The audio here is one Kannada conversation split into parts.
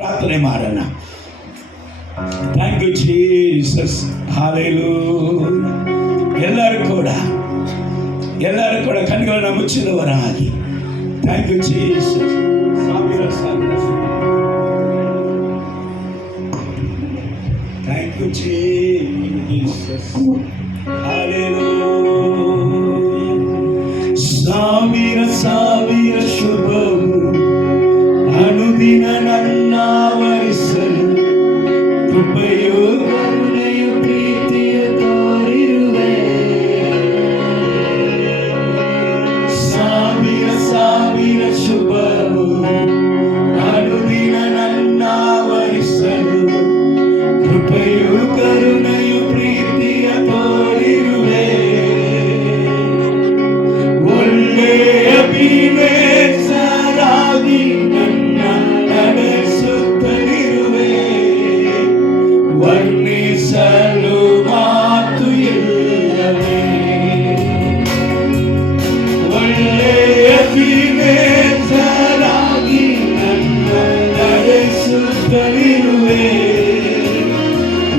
ಪ್ರಾರ್ಥನೆ ಮಾಡೋಣ. Thank you Jesus. ಹಾಲೆಲೂಯಾ. ಎಲ್ಲರೂ ಕೂಡ ಕಣ್ಣುಗಳನ್ನ ಮುಚ್ಚಿದವರಾಗಿ thank you Jesus. Thank you Jesus. Hallelujah. ಸಾವಿರ ಶುಭವು ಅನುದಿನ ನನ್ನಾವರಿಸಲು ಕೃಪೆಯು ಕರುಣೆಯು ಪ್ರೀತಿಯ ತೋರಿರುವೆ. ಸಾವಿರ ಶುಭವು ಅನುದಿನ ನನ್ನಾವರಿಸಲು ಕೃಪೆಯು ಕರುಣೆಯು ಪ್ರೀತಿಯ ತೋರಿರುವೆ. ಒಳ್ಳೆಯ ಬೀವೇಸರಾಗಿ ನನ್ನ ನಡೆಸುತ್ತಲಿರುವೆ. ವರ್ಣಿಸಲು ಮಾತು ಇಲ್ಲವೇ. ಒಳ್ಳೆಯ ಬೀವೇಸರಾಗಿ ನನ್ನ ನಡೆಸುತ್ತಲಿರುವೆ.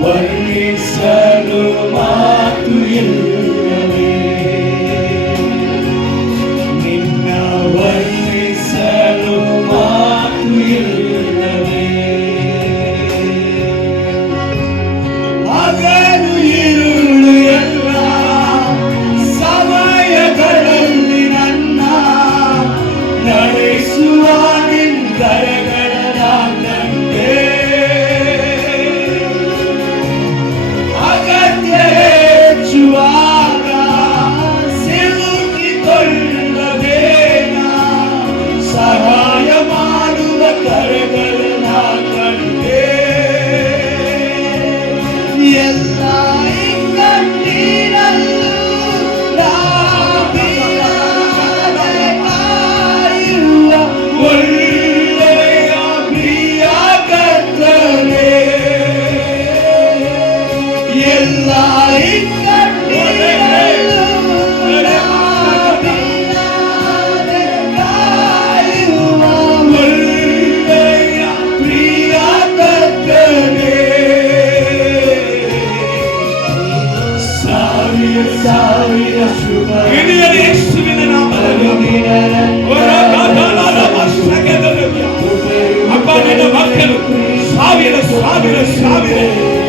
ವರ್ಣಿಸಲು ಮಾತು ಇಲ್ಲವೇ. ನಿನ್ನ ವರ್ಣಿಸಲು ಮಾತು ಇಲ್ಲವೇ. ಹಗಲು ഇരുಳು ಎಲ್ಲ ಸಮಯಗಳಲ್ಲಿ ನನ್ನ ನಡೆಸುವ ನಿಂದರೆಗಳ ನಂಗೆ ಅಗತ್ಯ ಹೆಚ್ಚುವಾಗ ಸಿಲುಕಿಕೊಳ್ಳಬೇಡ. ಸಹಾಯ ಮಾಡುವ ಕರೆಗಳ ಕಂಡೆ. ಎಲ್ಲ ಇಕ್ಕಟ್ಟಿನಲ್ಲೂ ಕಾಯುವ ಒಳ್ಳೆಯ ಪ್ರಿಯ ಕರ್ತನೇ. ಎಲ್ಲ ಇಕ್ಕಟ್ಟಿನಲ್ಲೂ ಕಾಯುವ ಒಳ್ಳೆಯ ಪ್ರಿಯ ಕರ್ತನೇ. ಸಾವಿರ ಶುಭ ಯೇಸುವಿನ ನಾಮದಲ್ಲಿ ಅಪ್ಪ, ನಿನ್ನ ಮಕ್ಕಳು ಸಾವಿರ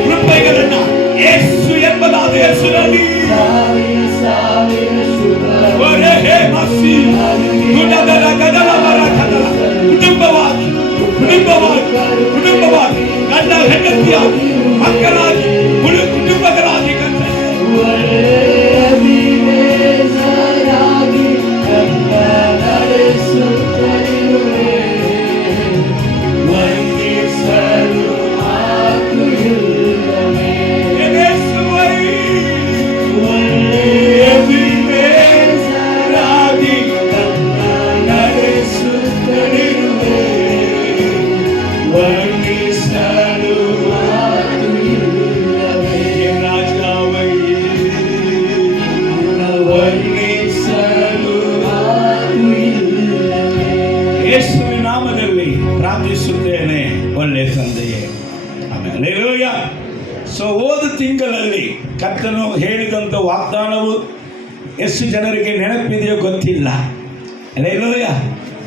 ಕೃಪೆಗಳನ್ನ ಯೇಸು ಎಂಬುದಾದ ಹೆಸರಲ್ಲಿ ಕುಟುಂಬವಾಗಿ ಗಂಡ ಹೆಂಡತಿಯಾಗಿ ಮಕ್ಕಳಾಗಿ ಕುಟುಂಬಗಳಾಗಿ ಯೇಸುವಿನ ನಾಮದಲ್ಲಿ ಪ್ರಾರ್ಥಿಸುತ್ತೇನೆ, ಒಳ್ಳೆಯ ತಂದೆಯೇ. ಆಮೇಲೆ ಹಲ್ಲೆಲೂಯಾ. ಸೊ ಹೋದ ತಿಂಗಳಲ್ಲಿ ಕರ್ತನು ಹೇಳಿದಂಥ ವಾಗ್ದಾನವು ಎಷ್ಟು ಜನರಿಗೆ ನೆನಪಿದೆಯೋ ಗೊತ್ತಿಲ್ಲ. ಹಲ್ಲೆಲೂಯಾ.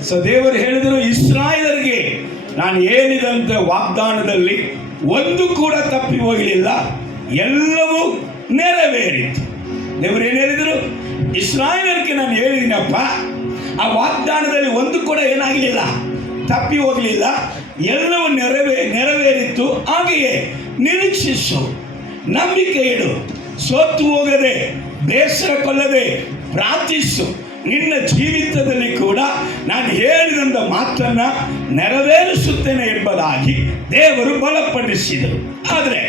ಸೊ ದೇವರು ಹೇಳಿದರು, ಇಸ್ರಾಯೇಲರಿಗೆ ನಾನು ಹೇಳಿದಂಥ ವಾಗ್ದಾನದಲ್ಲಿ ಒಂದು ಕೂಡ ತಪ್ಪಿ ಹೋಗಲಿಲ್ಲ, ಎಲ್ಲವೂ ನೆರವೇರಿತು. ದೇವರು ಏನು ಹೇಳಿದರು? ಇಸ್ರಾಯೇಲರಿಗೆ ನಾನು ಹೇಳಿದ್ದೀನಪ್ಪ, ಆ ವಾಗ್ದಾನದಲ್ಲಿ ಒಂದು ಕೂಡ ಏನಾಗಲಿಲ್ಲ, ತಪ್ಪಿ ಹೋಗಲಿಲ್ಲ, ಎಲ್ಲವೂ ನೆರವೇರಿತು. ಹಾಗೆಯೇ ನಿರೀಕ್ಷಿಸು, ನಂಬಿಕೆ ಇಡು, ಸೋತು ಹೋಗದೆ, ಬೇಸರ ಕೊಲ್ಲದೆ ಪ್ರಾರ್ಥಿಸು. ನಿನ್ನ ಜೀವಿತದಲ್ಲಿ ಕೂಡ ನಾನು ಹೇಳಿದಂಥ ಮಾತನ್ನು ನೆರವೇರಿಸುತ್ತೇನೆ ಎಂಬುದಾಗಿ ದೇವರು ಬಲಪಡಿಸಿದರು. ಆದರೆ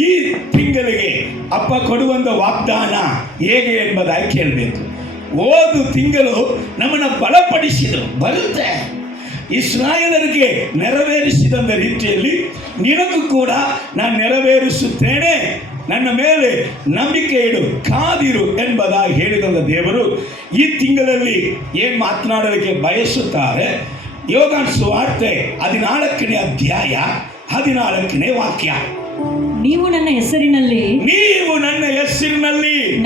ಈ ತಿಂಗಳಿಗೆ ಅಪ್ಪ ಕೊಡುವಂಥ ವಾಗ್ದಾನ ಹೇಗೆ ಎಂಬುದಾಗಿ ಕೇಳಬೇಕು. ಹೋದ ತಿಂಗಳು ನಮ್ಮನ್ನು ಬಲಪಡಿಸಿದರು. ಬರುತ್ತೆ. ಇಸ್ರಾಯೇಲರಿಗೆ ನೆರವೇರಿಸಿದಂಥ ರೀತಿಯಲ್ಲಿ ನಿನಗೂ ಕೂಡ ನಾನು ನೆರವೇರಿಸುತ್ತೇನೆ, ನನ್ನ ಮೇಲೆ ನಂಬಿಕೆ ಇಡು, ಕಾದಿರು ಎಂಬುದಾಗಿ ಹೇಳಿದಂಥ ದೇವರು ಈ ತಿಂಗಳಲ್ಲಿ ಏನು ಮಾತನಾಡಲಿಕ್ಕೆ ಬಯಸುತ್ತಾರೆ, ಯೋಹಾನ ಸುವಾರ್ತೆ 14ನೇ ಅಧ್ಯಾಯ 14ನೇ ವಾಕ್ಯ. ನೀವು ನನ್ನ ಹೆಸರಿನಲ್ಲಿ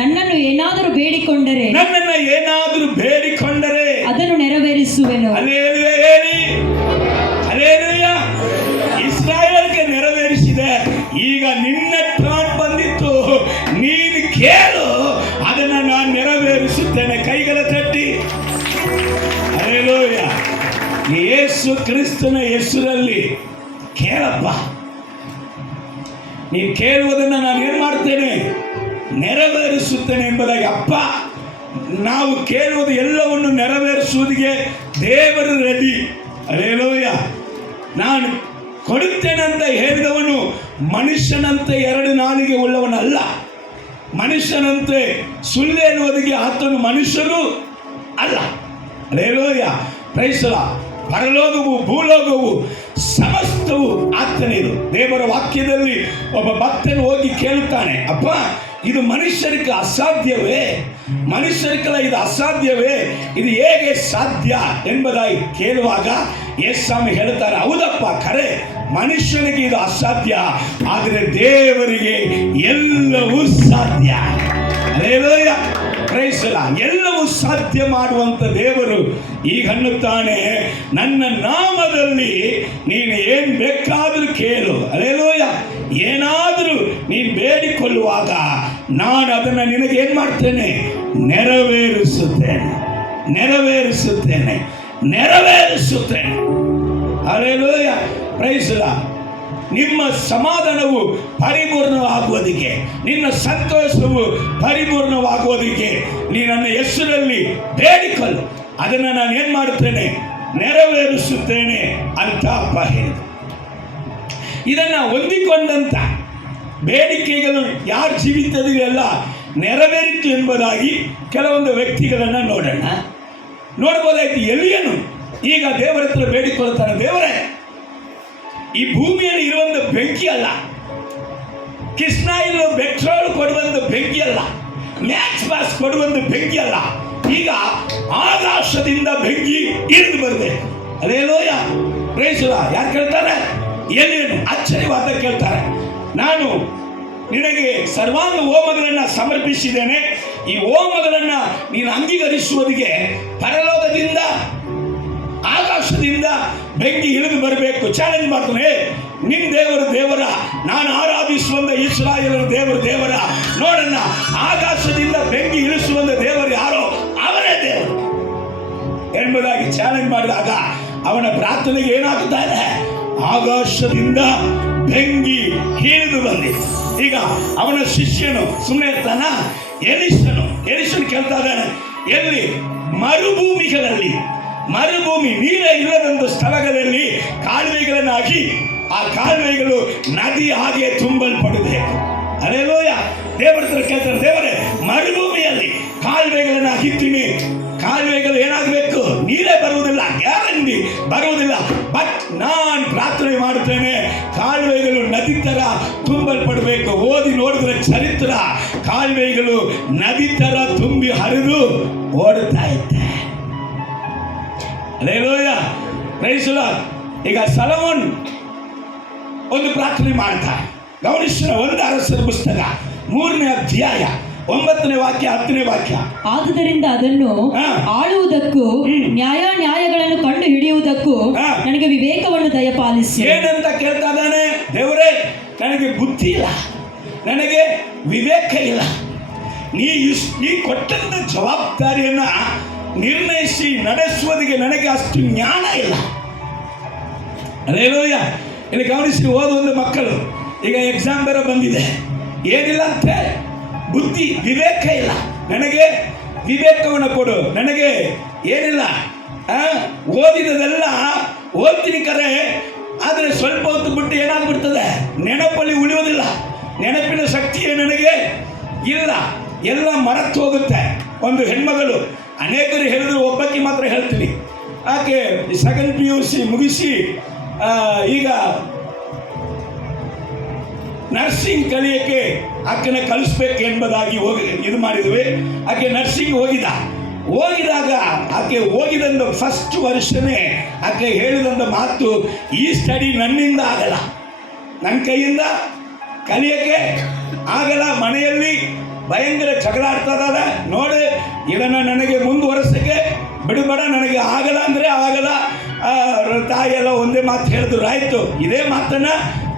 ನನ್ನನ್ನು ಏನಾದರೂ ಬೇಡಿಕೊಂಡರೆ ಅದನ್ನು ನೆರವೇರಿಸುವೆನು. ಹಲ್ಲೆಲೂಯಾ ಹೇಳಿ. ಹಲ್ಲೆಲೂಯಾ. ಇಸ್ರಾಯೇಲ್ಗೆ ನೆರವೇರಿಸಿದೆ. ಈಗ ನಿನ್ನ ಟರ್ನ್ ಬಂದಿತ್ತು. ನೀನು ಕೇಳು, ಅದನ್ನು ನಾನು ನೆರವೇರಿಸುತ್ತೇನೆ. ಕೈಗಳ ತಟ್ಟಿ ಹಲ್ಲೆಲೂಯಾ. ಯೇಸು ಕ್ರಿಸ್ತನ ಹೆಸರಲ್ಲಿ ಕೇಳಪ್ಪ. ನೀವು ಕೇಳುವುದನ್ನು ನಾನು ಏನು ಮಾಡ್ತೇನೆ? ನೆರವೇರಿಸುತ್ತೇನೆ ಎಂಬುದಾಗಿ. ಅಪ್ಪ, ನಾವು ಕೇಳುವುದು ಎಲ್ಲವನ್ನು ನೆರವೇರಿಸುವುದಿಗೆ ದೇವರು ರೆಡಿ. ಹಲ್ಲೆಲೂಯಾ. ನಾನು ಕೊಡುತ್ತೇನೆ ಅಂತ ಹೇಳಿದವನು ಮನುಷ್ಯನಂತೆ 2 ನಾಲಿಗೆ ಉಳ್ಳವನಲ್ಲ. ಮನುಷ್ಯನಂತೆ ಸುಳ್ಳು ಎನ್ನುವುದಕ್ಕೆ ಆತನು ಮನುಷ್ಯರು ಅಲ್ಲ. ಹಲ್ಲೆಲೂಯಾ. Praise the Lord. ಪರಲೋಕವು ಭೂಲೋಕವು ಸಮಸ್ತವು ಆತನಿದು. ದೇವರ ವಾಕ್ಯದಲ್ಲಿ ಒಬ್ಬ ಭಕ್ತನು ಹೋಗಿ ಕೇಳುತ್ತಾನೆ, ಅಪ್ಪ ಇದು ಮನುಷ್ಯರಿಗೆ ಅಸಾಧ್ಯವೇ? ಮನುಷ್ಯರಿಗೆಲ್ಲ ಇದು ಅಸಾಧ್ಯವೇ? ಇದು ಹೇಗೆ ಸಾಧ್ಯ ಎಂಬುದಾಗಿ ಕೇಳುವಾಗ ಯೇಸ್ವಾಮಿ ಹೇಳ್ತಾರೆ, ಹೌದಪ್ಪ, ಖರೆ ಮನುಷ್ಯನಿಗೆ ಇದು ಅಸಾಧ್ಯ, ಆದರೆ ದೇವರಿಗೆ ಎಲ್ಲವೂ ಸಾಧ್ಯ. ಹಲ್ಲೆಲೂಯಾ. Praise the Lord. ಎಲ್ಲವೂ ಸಾಧ್ಯ ಮಾಡುವಂತ ದೇವರು ಈಗ ಅನ್ನುತ್ತಾನೆ, ನನ್ನ ನಾಮದಲ್ಲಿ ನೀನು ಏನು ಬೇಕಾದರೂ ಕೇಳು. ಹಲ್ಲೆಲೂಯಾ. ಏನಾದರೂ ನೀನು ಬೇಡಿಕೊಳ್ಳುವಾಗ ನಾನು ಅದನ್ನು ನಿನಗೆ ಏನು ಮಾಡ್ತೇನೆ? ನೆರವೇರಿಸುತ್ತೇನೆ. ಹಲ್ಲೆಲೂಯಾ. Praise the Lord. ನಿಮ್ಮ ಸಮಾಧಾನವು ಪರಿಪೂರ್ಣವಾಗುವುದಕ್ಕೆ, ನಿನ್ನ ಸಂತೋಷವು ಪರಿಪೂರ್ಣವಾಗುವುದಕ್ಕೆ ನೀ ನನ್ನ ಹೆಸರಲ್ಲಿ ಬೇಡಿಕೊಳ್ಳು, ಅದನ್ನು ನಾನು ಏನು ಮಾಡುತ್ತೇನೆ? ನೆರವೇರಿಸುತ್ತೇನೆ ಅಂತ ಅಪ್ಪ ಹೇಳಿದ. ಇದನ್ನು ಹೊಂದಿಕೊಂಡಂತ ಬೇಡಿಕೆಗಳು ಯಾರ ಜೀವಿತದಲ್ಲೆಲ್ಲ ನೆರವೇರಿತು ಎಂಬುದಾಗಿ ಕೆಲವೊಂದು ವ್ಯಕ್ತಿಗಳನ್ನು ನೋಡ್ಬೋದಾಯ್ತು. ಎಲಿಯನು ಈಗ ದೇವರ ಹತ್ರ ಬೇಡಿಕೊಳ್ತಾನೆ, ದೇವರೇ, ಈ ಭೂಮಿಯಲ್ಲಿ ಇರುವಂಥ ಬೆಂಕಿ ಅಲ್ಲ, ಕೃಷ್ಣಾಯಿಲ್ ಪೆಟ್ರೋಲ್ ಕೊಡುವಂಥ ಬೆಂಕಿ ಅಲ್ಲ, ಮ್ಯಾಕ್ಸ್ ಬಾಸ್ ಕೊಡುವಂಥ ಬೆಂಕಿ ಅಲ್ಲ, ಈಗ ಆಕಾಶದಿಂದ ಬೆಂಕಿ ಇಳಿದು ಬರಬೇಕು. ಹಲ್ಲೆಲೂಯಾ. Praise the Lord. ಯಾರು ಕೇಳ್ತಾರೆ? ಎಲಿಯನು ಆಶ್ಚರ್ಯವಾದ ಕೇಳ್ತಾರೆ, ನಾನು ನಿನಗೆ ಸರ್ವಾಂಗ ಹೋಮಗಳನ್ನು ಸಮರ್ಪಿಸಿದ್ದೇನೆ, ಈ ಹೋಮಗಳನ್ನು ನೀನು ಅಂಗೀಕರಿಸುವುದಕ್ಕೆ ಪರಲೋಕದಿಂದ ಆಕಾಶದಿಂದ ಬೆಂಕಿ ಇಳಿದು ಬರಬೇಕು. ಚಾಲೆಂಜ್ ಮಾಡ್ತಾನೆ, ನಿನ್ನ ದೇವರ ನಾನು ಆರಾಧಿಸುವಂತ ಇಸ್ರಾಯೇಲರ ದೇವರ ನೋಡೋಣ, ಆಕಾಶದಿಂದ ಬೆಂಕಿ ಇಳಿಸುವಂತ ದೇವರು ಯಾರೋ ಅವರೇ ದೇವರು ಎಂಬುದಾಗಿ ಚಾಲೆಂಜ್ ಮಾಡಿದಾಗ ಅವನ ಪ್ರಾರ್ಥನೆಗೆ ಏನಾಗುತ್ತಾ ಇದೆ? ಆಕಾಶದಿಂದ ಬೆಂಕಿ ಇಳಿದು ಬಂದಿದೆ. ಈಗ ಅವನ ಶಿಷ್ಯನು ಸುಮ್ಮನೆ ಇರ್ತಾನ? ಎಲಿಷನು ಕೇಳ್ತಾ ಇದ್ದಾನೆ, ಎಲ್ಲಿ? ಮರುಭೂಮಿ ನೀರೇ ಇಲ್ಲದಂತ ಸ್ಥಳಗಳಲ್ಲಿ ಕಾಲುವೆಗಳನ್ನು ಹಾಕಿ ಆ ಕಾಲುವೆಗಳು ನದಿ ಹಾಗೆ ತುಂಬಲ್ಪಡಬೇಕು. ಹಲ್ಲೆಲೂಯಾ. ದೇವರ ಹತ್ರ ಕೇಳ್ತಾರೆ, ದೇವರೇ, ಮರುಭೂಮಿಯಲ್ಲಿ ಕಾಲುವೆಗಳನ್ನು ಹಾಕಿರ್ತೀನಿ, ಕಾಲುವೆಗಳು ಏನಾಗಬೇಕು? ನೀರೇ ಬರುವುದಿಲ್ಲ, ಗ್ಯಾರಂಟಿ ಬರುವುದಿಲ್ಲ. ಬಟ್ ನಾನು ಪ್ರಾರ್ಥನೆ ಮಾಡುತ್ತೇನೆ, ಕಾಲುವೆಗಳು ನದಿ ತರ ತುಂಬಲ್ಪಡಬೇಕು. ಓದಿ ನೋಡಿದ್ರೆ ಚರಿತ್ರ, ಕಾಲುವೆಗಳು ನದಿ ತರ ತುಂಬಿ ಹರಿದು ಓಡುತ್ತಾ ಇದ್ದೆ. ಹಲ್ಲೆಲೂಯಾ. Praise the Lord. ಈಗ ಸೊಲೊಮೋನ್ ಒಂದು ಪ್ರಾರ್ಥನೆ ಮಾಡ್ತಾರೆ. ಗಮನಿಸಿದ 1 ಅರಸರ ಪುಸ್ತಕ 3ನೇ ಅಧ್ಯಾಯ 9ನೇ ವಾಕ್ಯ 10ನೇ ವಾಕ್ಯ. ಆದುದರಿಂದ ಅದನ್ನು ಆಳುವುದಕ್ಕೂ ನ್ಯಾಯಗಳನ್ನು ಕಂಡು ಹಿಡಿಯುವುದಕ್ಕೂ ನನಗೆ ವಿವೇಕವನ್ನು ದಯಪಾಲಿಸಿ. ಏನಂತ ಕೇಳ್ತಾ ಇದ್ದಾನೆ? ದೇವರೇ, ನನಗೆ ಬುದ್ಧಿ ಇಲ್ಲ, ನನಗೆ ವಿವೇಕ ಇಲ್ಲ. ನೀ ಕೊಟ್ಟಂತ ಜವಾಬ್ದಾರಿಯನ್ನ ನಿರ್ಣಯಿಸಿ ನಡೆಸುವುದಕ್ಕೆ ನನಗೆ ಅಷ್ಟು ಜ್ಞಾನ ಇಲ್ಲ. ಹಲ್ಲೆಲೂಯಾ. ಇಲ್ಲಿ ಗಮನಿಸಿ, ಓದುವಂತ ಮಕ್ಕಳು ಈಗ ಎಕ್ಸಾಮ್ ಬೇರೆ ಬಂದಿದೆ, ಏನಿಲ್ಲ ಅಂತೆ? ಬುದ್ಧಿ, ವಿವೇಕ ಇಲ್ಲ. ನನಗೆ ವಿವೇಕವನ್ನು ಕೊಡು. ನನಗೆ ಏನಿಲ್ಲ, ಓದಿದದೆಲ್ಲ ಓದ್ತೀನಿ ಕರೆ, ಆದರೆ ಸ್ವಲ್ಪ ಹೊತ್ತು ಬಿಟ್ಟು ಏನಾಗ್ಬಿಡ್ತದೆ? ನೆನಪಲ್ಲಿ ಉಳಿಯೋದಿಲ್ಲ. ನೆನಪಿನ ಶಕ್ತಿಯೇ ನನಗೆ ಇಲ್ಲ, ಎಲ್ಲ ಮರೆತು ಹೋಗುತ್ತೆ. ಒಂದು ಹೆಣ್ಮಗಳು, ಅನೇಕರು ಹೇಳಿದ್ರು, ಒಬ್ಬಕ್ಕೆ ಮಾತ್ರ ಹೇಳ್ತೀನಿ, ಆಕೆ 2nd PUC ಮುಗಿಸಿ ಈಗ ನರ್ಸಿಂಗ್ ಕಲಿಯಕ್ಕೆ ಆಕೆನ ಕಲಿಸ್ಬೇಕು ಎಂಬುದಾಗಿ ಇದು ಮಾಡಿದ್ವಿ. ಆಕೆ ನರ್ಸಿಂಗ್ ಹೋಗಿದ್ದ. ಹೋಗಿದಾಗ ಆಕೆ ಹೋಗಿದಂದು ಫಸ್ಟ್ ವರ್ಷನೇ ಆಕೆ ಹೇಳಿದಂಥ ಮಾತು, ಈ ಸ್ಟಡಿ ನನ್ನಿಂದ ಆಗಲ್ಲ, ನನ್ನ ಕೈಯಿಂದ ಕಲಿಯೋಕ್ಕೆ ಆಗಲ್ಲ, ಮನೆಯಲ್ಲಿ ಭಯಂಕರ ಜಗಳ ಆಡ್ತದ, ನೋಡಿ ಇದನ್ನು ನನಗೆ ಮುಂದುವರೆಸೋಕ್ಕೆ ಬಿಡಬೇಡ, ನನಗೆ ಆಗಲ್ಲ ಅಂದರೆ ಆಗಲ್ಲ. ತಾಯಿಯೆಲ್ಲ ಒಂದೇ ಮಾತು ಹೇಳಿದ್ರು, ಆಯಿತು ಇದೇ ಮಾತನ್ನು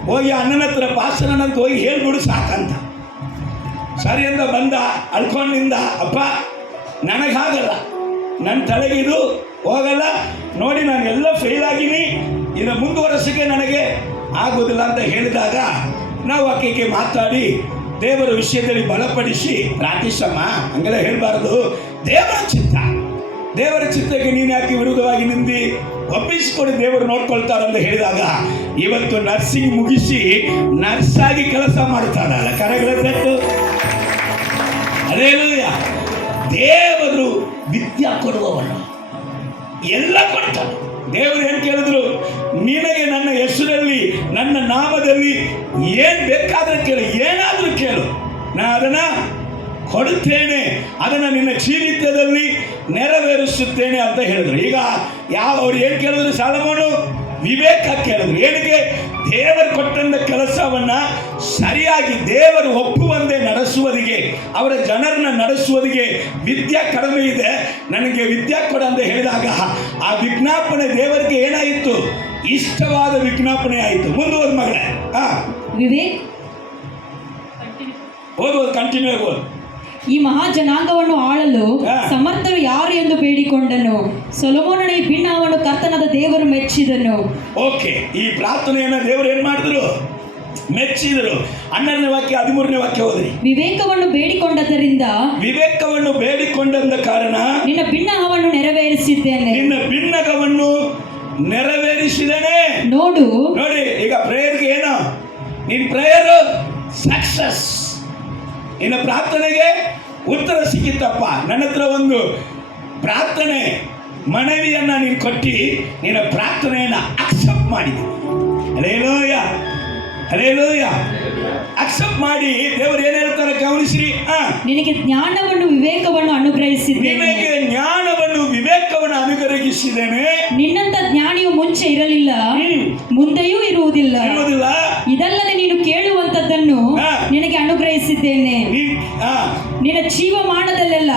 ಹೋಗಿ ಅಣ್ಣನ ಹತ್ರ ಪಾಸ್ಟರನ್ನ ಹೋಗಿ ಹೇಳ್ಬಿಡು ಸಾಕಂತ. ಸರಿ ಅಂತ ಬಂದ, ಅಳ್ಕೊಂಡಿಂದ, ಅಪ್ಪ ನನಗಾಗಲ್ಲ, ನನ್ನ ತಲೆಗಿದು ಹೋಗಲ್ಲ, ನೋಡಿ ನಾನು ಎಲ್ಲ ಫೇಲ್ ಆಗಿನಿ, ಇನ್ನು ಮುಂದುವರೆಸೋಕ್ಕೆ ನನಗೆ ಆಗೋದಿಲ್ಲ ಅಂತ ಹೇಳಿದಾಗ ನಾವು ಆಕೆಗೆ ಮಾತಾಡಿ ದೇವರ ವಿಷಯದಲ್ಲಿ ಬಲಪಡಿಸಿ, ಪ್ರಾರ್ಥಿಸಮ್ಮ ಹಂಗೆಲ್ಲ ಹೇಳಬಾರ್ದು, ದೇವರ ಚಿತ್ತ, ದೇವರ ಚಿತ್ತಕ್ಕೆ ನೀನು ಯಾಕೆ ವಿರುದ್ಧವಾಗಿ ನಿಂದು ಒಪ್ಪಿಸಿಕೊಡಿ, ದೇವರು ನೋಡ್ಕೊಳ್ತಾರಂತ ಹೇಳಿದಾಗ ಇವತ್ತು ನರ್ಸಿಂಗ್ ಮುಗಿಸಿ ನರ್ಸಾಗಿ ಕೆಲಸ ಮಾಡ್ತಾರಲ್ಲ, ಕರೆಗಳ ತಟ್ಟು. ಅಲ್ಲೇಲೂಯಾ. ದೇವರು ವಿದ್ಯಾ ಕೊಡುವವನು, ಎಲ್ಲ ಕೊಡ್ತಾನೆ. ದೇವರು ಏನು ಕೇಳಿದ್ರು, ನಿನಗೆ ನನ್ನ ಹೆಸರಲ್ಲಿ ನನ್ನ ನಾಮದಲ್ಲಿ ಏನು ಬೇಕಾದ್ರೆ ಕೇಳು, ಏನಾದರೂ ಕೇಳು, ನಾನು ಅದನ್ನು ಕೊಡುತ್ತೇನೆ, ಅದನ್ನು ನಿನ್ನ ಜೀವಿತದಲ್ಲಿ ನೆರವೇರಿಸುತ್ತೇನೆ ಅಂತ ಹೇಳಿದ್ರು. ಈಗ ಅವ್ರು ಏನು ಕೇಳಿದ್ರು, ಸಾಲಮೋನು ವಿವೇಕ ಕೇಳಿದ್ರು. ಏನಕ್ಕೆ? ದೇವರು ಕೊಟ್ಟಂಥ ಕೆಲಸವನ್ನು ಸರಿಯಾಗಿ ದೇವರು ಒಪ್ಪುವಂತೆ ನಡೆಸುವುದಿಗೆ, ಅವರ ಜನರನ್ನ ನಡೆಸುವುದಿಗೆ ವಿದ್ಯಾ ಕಡಿಮೆ ಇದೆ, ನನಗೆ ವಿದ್ಯಾ ಕೊಡ ಅಂತ ಹೇಳಿದಾಗ ಆ ವಿಜ್ಞಾಪನೆ ದೇವರಿಗೆ ಏನಾಯಿತು? ಇಷ್ಟವಾದ ವಿಜ್ಞಾಪನೆ ಆಯಿತು. ಮುಂದುವರೆದ ಮಗಳೇ, ವಿವೇಕ್ ಓದುವುದು ಕಂಟಿನ್ಯೂ ಆಗೋದು. ಈ ಮಹಾ ಜನಾಂಗವನ್ನು ಆಳಲು ಸಮರ್ಥರು ಯಾರು ಎಂದು ಬೇಡಿಕೊಂಡನು. ಸೊಲೊಮೋನನ ಈ ಭಿನ್ನವನ್ನು ಕರ್ತನಾದ ದೇವರು ಮೆಚ್ಚಿದನು. ಓಕೆ, ಈ ಪ್ರಾರ್ಥನೆಯನ್ನು ದೇವರು ಏನು ಮಾಡಿದ್ರು? ಮೆಚ್ಚಿದರು. 12ನೇ ವಾಕ್ಯ 13ನೇ ವಾಕ್ಯ ಹೋದ್ರಿ. ವಿವೇಕವನ್ನು ಬೇಡಿಕೊಂಡದರಿಂದ, ವಿವೇಕವನ್ನು ಬೇಡಿಕೊಂಡಂದ ಕಾರಣ ನಿನ್ನ ಭಿನ್ನಹವನ್ನು ನೆರವೇರಿಸಿದ್ದೇನೆ, ನಿನ್ನ ಭಿನ್ನಕವನ್ನು ನೆರವೇರಿಸಿದ್ದೇನೆ. ನೋಡು, ನೋಡಿ, ಈಗ ಪ್ರೇಯರ್ಗೆ ಏನು? ನಿನ್ನ ಪ್ರೇಯರ್ ಸಕ್ಸಸ್, ನಿನ್ನ ಪ್ರಾರ್ಥನೆಗೆ ಉತ್ತರ ಸಿಕ್ಕಿತ್ತಪ್ಪ. ನನ್ನ ಹತ್ರ ಒಂದು ಪ್ರಾರ್ಥನೆ ಮನವಿಯನ್ನ ನೀನು ಕೊಟ್ಟು ನಿನ್ನ ಪ್ರಾರ್ಥನೆಯನ್ನು ಅಕ್ಸೆಪ್ಟ್ ಮಾಡಿದ್ದೀನಿ. Hallelujah, hallelujah. ಅಕ್ಸೆಪ್ಟ್ ಮಾಡಿ ದೇವರು ಏನು ಹೇಳ್ತಾರೆ ಗಮನಿಸ್ರಿ. ನಿನಗೆ ಜ್ಞಾನವನ್ನು ವಿವೇಕವನ್ನು ಅನುಗ್ರಹಿಸಿದ್ದೇನೆ, ನಿನಗೆ ಜ್ಞಾನವನ್ನು ವಿವೇಕವನ್ನು ಅನುಗ್ರಹಿಸಿದ್ದೇನೆ. ನಿನ್ನಂತ ಜ್ಞಾನಿಯು ಮುಂಚೆ ಇರಲಿಲ್ಲ, ಮುಂದೆಯೂ ಇರುವುದಿಲ್ಲ. ಇದಲ್ಲದೆ ನೀನು ಕೇಳುವಂತದ್ದನ್ನು ನಿನಗೆ ಅನುಗ್ರಹಿಸಿದ್ದೇನೆ. ನಿನ್ನ ಜೀವಮಾನದಲ್ಲೆಲ್ಲ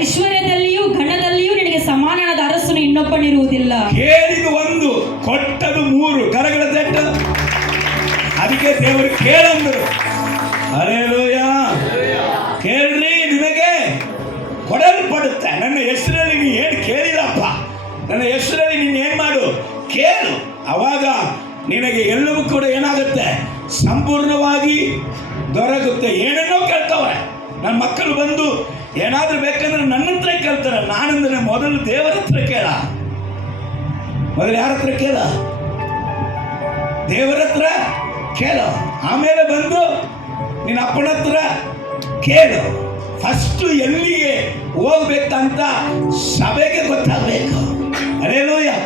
ಐಶ್ವರ್ಯದಲ್ಲಿಯೂ ಘನದಲ್ಲಿಯೂ ನಿನಗೆ ಸಮಾನವಾದ ಅರಸನು ಇನ್ನೊಬ್ಬನಿರುವುದಿಲ್ಲ. ಕೇಳಿದು ಒಂದು, ಕೊಟ್ಟದು 3. ಕರಗಳ ತಟ್ಟ. ಅದಕ್ಕೆ ದೇವರು ಕೇಳಂದರು. ಹಲ್ಲೆಲೂಯಾ. ಕೇಳ್ರಿ, ನಿಮಗೆ ಕೊಡಲ್ಪಡುತ್ತೆ. ನನ್ನ ಹೆಸರಲ್ಲಿ ನೀನು ಏನು ಕೇಳಿಲ್ಲಪ್ಪ, ನನ್ನ ಹೆಸರಲ್ಲಿ ನೀನು ಏನು ಮಾಡು, ಕೇಳು. ಅವಾಗ ನಿನಗೆ ಎಲ್ಲವೂ ಕೂಡ ಏನಾಗುತ್ತೆ? ಸಂಪೂರ್ಣವಾಗಿ ದೊರಕುತ್ತೆ. ಏನನ್ನೋ ಕೇಳ್ತವ್ರೆ. ನನ್ನ ಮಕ್ಕಳು ಬಂದು ಏನಾದರೂ ಬೇಕಂದ್ರೆ ನನ್ನ ಹತ್ರ ಕೇಳ್ತಾರೆ. ನಾನಂದ್ರೆ ಮೊದಲು ದೇವರ ಹತ್ರ ಕೇಳ, ಮೊದಲು ಯಾರ ಹತ್ರ ಕೇಳ? ದೇವರ ಹತ್ರ ಕೇಳು. ಆಮೇಲೆ ಬಂದು ನಿನ್ನ ಅಪ್ಪನ ಹತ್ರ ಕೇಳು. ಫಸ್ಟು ಎಲ್ಲಿಗೆ ಹೋಗ್ಬೇಕಂತ ಸಭೆಗೆ ಗೊತ್ತಾಗಬೇಕು. ಹಲ್ಲೆಲೂಯಾ.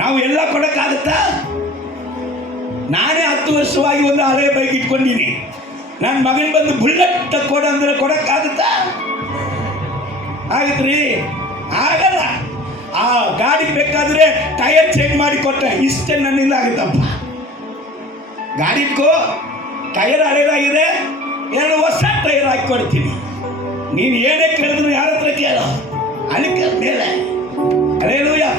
ನಾವು ಎಲ್ಲ ಕೊಡೋಕ್ಕಾಗತ್ತಾ? ನಾನೇ 10 ವರ್ಷವಾಗಿ ಒಂದು ಹಳೆ ಬೈಕ್ ಇಟ್ಕೊಂಡಿನಿ. ನನ್ನ ಮಗನ ಬಂದು ಬುಲೆಟ್ ಕೊಡ ಅಂದ್ರೆ ಕೊಡೋಕ್ಕಾಗುತ್ತಾ? ಆಗತ್ರಿ? ಆಗಲ್ಲ. ಆ ಗಾಡಿಗೆ ಬೇಕಾದರೆ ಟೈರ್ ಚೇಂಜ್ ಮಾಡಿ ಕೊಟ್ಟೆ, ಇಷ್ಟೇ ನನ್ನಿಂದ ಆಗುತ್ತಪ್ಪ. ಗಾಡಿಗೂ ಟೈರ್ ಹಳೇದಾಗಿದೆ, 2 ಹೊಸ ಟೈರ್ ಹಾಕಿ ಕೊಡ್ತೀನಿ. ನೀನು ಏನೇ ಕೇಳಿದ್ರು ಯಾರ ಹತ್ರ ಕೇಳ, ಅದಕ್ಕೆ ಮೇಲೆ. ಹಲ್ಲೆಲೂಯಾ.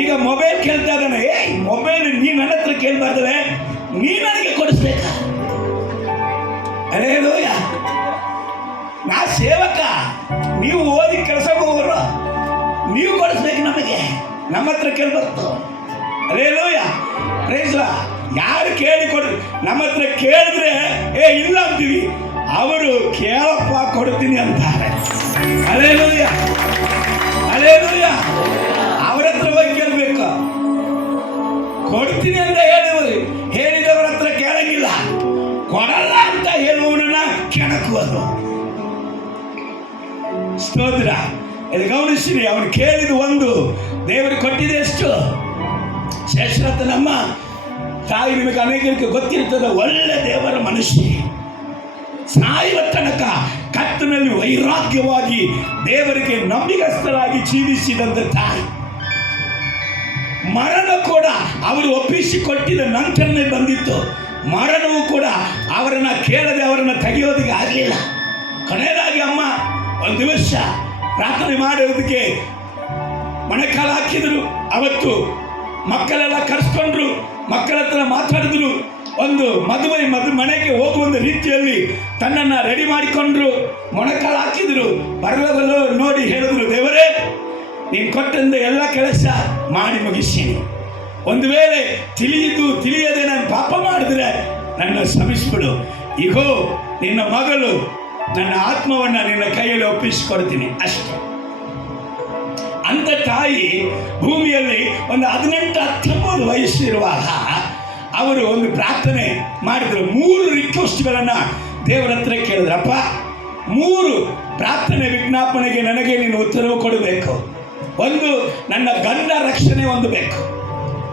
ಈಗ ಮೊಬೈಲ್ ಕೇಳ್ತಾ ಇದ್ದಾನೆ. ಮೊಬೈಲ್ ನೀನು ನನ್ನ ಹತ್ರ ಕೇಳ್ಬಾರ್ದವೆ, ನೀ ನನಗೆ ಕೊಡಿಸ್ಬೇಕ. ಹಲ್ಲೆಲೂಯಾ. ನಾ ಸೇವಕ, ನೀವು ಓದಿ ಕೆಲಸಕ್ಕೆ ಹೋಗೋರು, ನೀವು ಕೊಡಿಸ್ಬೇಕು ನಮಗೆ, ನಮ್ಮ ಹತ್ರ ಕೇಳ್ಬಾರ್ದು. ಹಲ್ಲೆಲೂಯಾ. Praise the Lord. ಯಾರು ಕೇಳಿ ಕೊಡ್ರಿ, ನಮ್ಮ ಹತ್ರ ಕೇಳಿದ್ರೆ ಇಲ್ಲ ಅಂತೀವಿ, ಅವರು ಕೇಳಪ್ಪ ಕೊಡ್ತೀನಿ ಅಂತಾರೆ. Hallelujah, hallelujah. ಅವರ ಹತ್ರ ಹೋಗಿ ಕೇಳಬೇಕು. ಕೊಡ್ತೀನಿ ಅಂತ ಹೇಳಿದವರ ಹತ್ರ ಕೇಳಂಗಿಲ್ಲ, ಕೊಡಲ್ಲ ಅಂತ ಹೇಳುವವನನ್ನ ಕೆಣಕುವುದು. ಸ್ತೋತ್ರ. ಇದು ಗಮನಿಸ್ತೀನಿ. ಅವನು ಕೇಳಿದ ಒಂದು, ದೇವರು ಕೊಟ್ಟಿದೆ ಎಷ್ಟು? ಶೇಷರಥ ನಮ್ಮ ತಾಯಿ, ನಿಮಗೆ ಅನೇಕರಿಗೆ ಗೊತ್ತಿರ್ತದೆ, ಒಳ್ಳೆ ದೇವರ ಮನುಷ್ಯ, ಸಾಯುವ ತನಕ ಕರ್ತನಲ್ಲಿ ವೈರಾಗ್ಯವಾಗಿ ದೇವರಿಗೆ ನಂಬಿಗಸ್ತರಾಗಿ ಜೀವಿಸಿದಂತ ತಾಯಿ. ಮರಣ ಕೂಡ ಅವರು ಒಪ್ಪಿಸಿಕೊಟ್ಟಿದ ನಂತರನೇ ಬಂದಿತ್ತು. ಮರಣವು ಕೂಡ ಅವರನ್ನ ಕೇಳದೆ ಅವರನ್ನ ತೆಗೆಯೋದಕ್ಕೆ ಆಗಲಿಲ್ಲ. ಕೊನೆಯದಾಗಿ ಅಮ್ಮ ಒಂದು ದಿವಸ ಪ್ರಾರ್ಥನೆ ಮಾಡುವುದಕ್ಕೆ ಮೊಣಕಾಲು ಹಾಕಿದರು. ಅವತ್ತು ಮಕ್ಕಳೆಲ್ಲ ಕರೆಸ್ಕೊಂಡ್ರು, ಮಕ್ಕಳ ಹತ್ರ ಮಾತಾಡಿದ್ರು. ಒಂದು ಮನೆಗೆ ಹೋಗುವ ರೀತಿಯಲ್ಲಿ ತನ್ನನ್ನು ರೆಡಿ ಮಾಡಿಕೊಂಡ್ರು, ಮೊಣಕಾಲು ಹಾಕಿದ್ರು. ಪರಲೋಕದಲ್ಲೂ ನೋಡಿ ಹೇಳಿದ್ರು, ದೇವರೇ ನೀನು ಕೊಟ್ಟಂತ ಎಲ್ಲ ಕೆಲಸ ಮಾಡಿ ಮುಗಿಸೀನಿ. ಒಂದು ವೇಳೆ ತಿಳಿಯದೆ ನಾನು ಪಾಪ ಮಾಡಿದ್ರೆ ನನ್ನ ಕ್ಷಮಿಸ್ಬಿಡು. ಈಗೋ ನಿನ್ನ ಮಗಳು ನನ್ನ ಆತ್ಮವನ್ನು ನಿನ್ನ ಕೈಯಲ್ಲಿ ಒಪ್ಪಿಸಿಕೊಡ್ತೀನಿ ಅಷ್ಟೇ. ಅಂತ ತಾಯಿ ಭೂಮಿಯಲ್ಲಿ ಒಂದು 18-19 ವಯಸ್ಸಿರುವಾಗ ಅವರು ಒಂದು ಪ್ರಾರ್ಥನೆ ಮಾಡಿದರು. 3 ರಿಕ್ವೆಸ್ಟ್ಗಳನ್ನು ದೇವರ ಹತ್ರ ಕೇಳಿದ್ರಪ್ಪ, 3 ಪ್ರಾರ್ಥನೆ ವಿಜ್ಞಾಪನೆಗೆ ನನಗೆ ನೀನು ಉತ್ತರವು ಕೊಡಬೇಕು. ಒಂದು, ನನ್ನ ಗಂಡ ರಕ್ಷಣೆ ಹೊಂದಬೇಕು.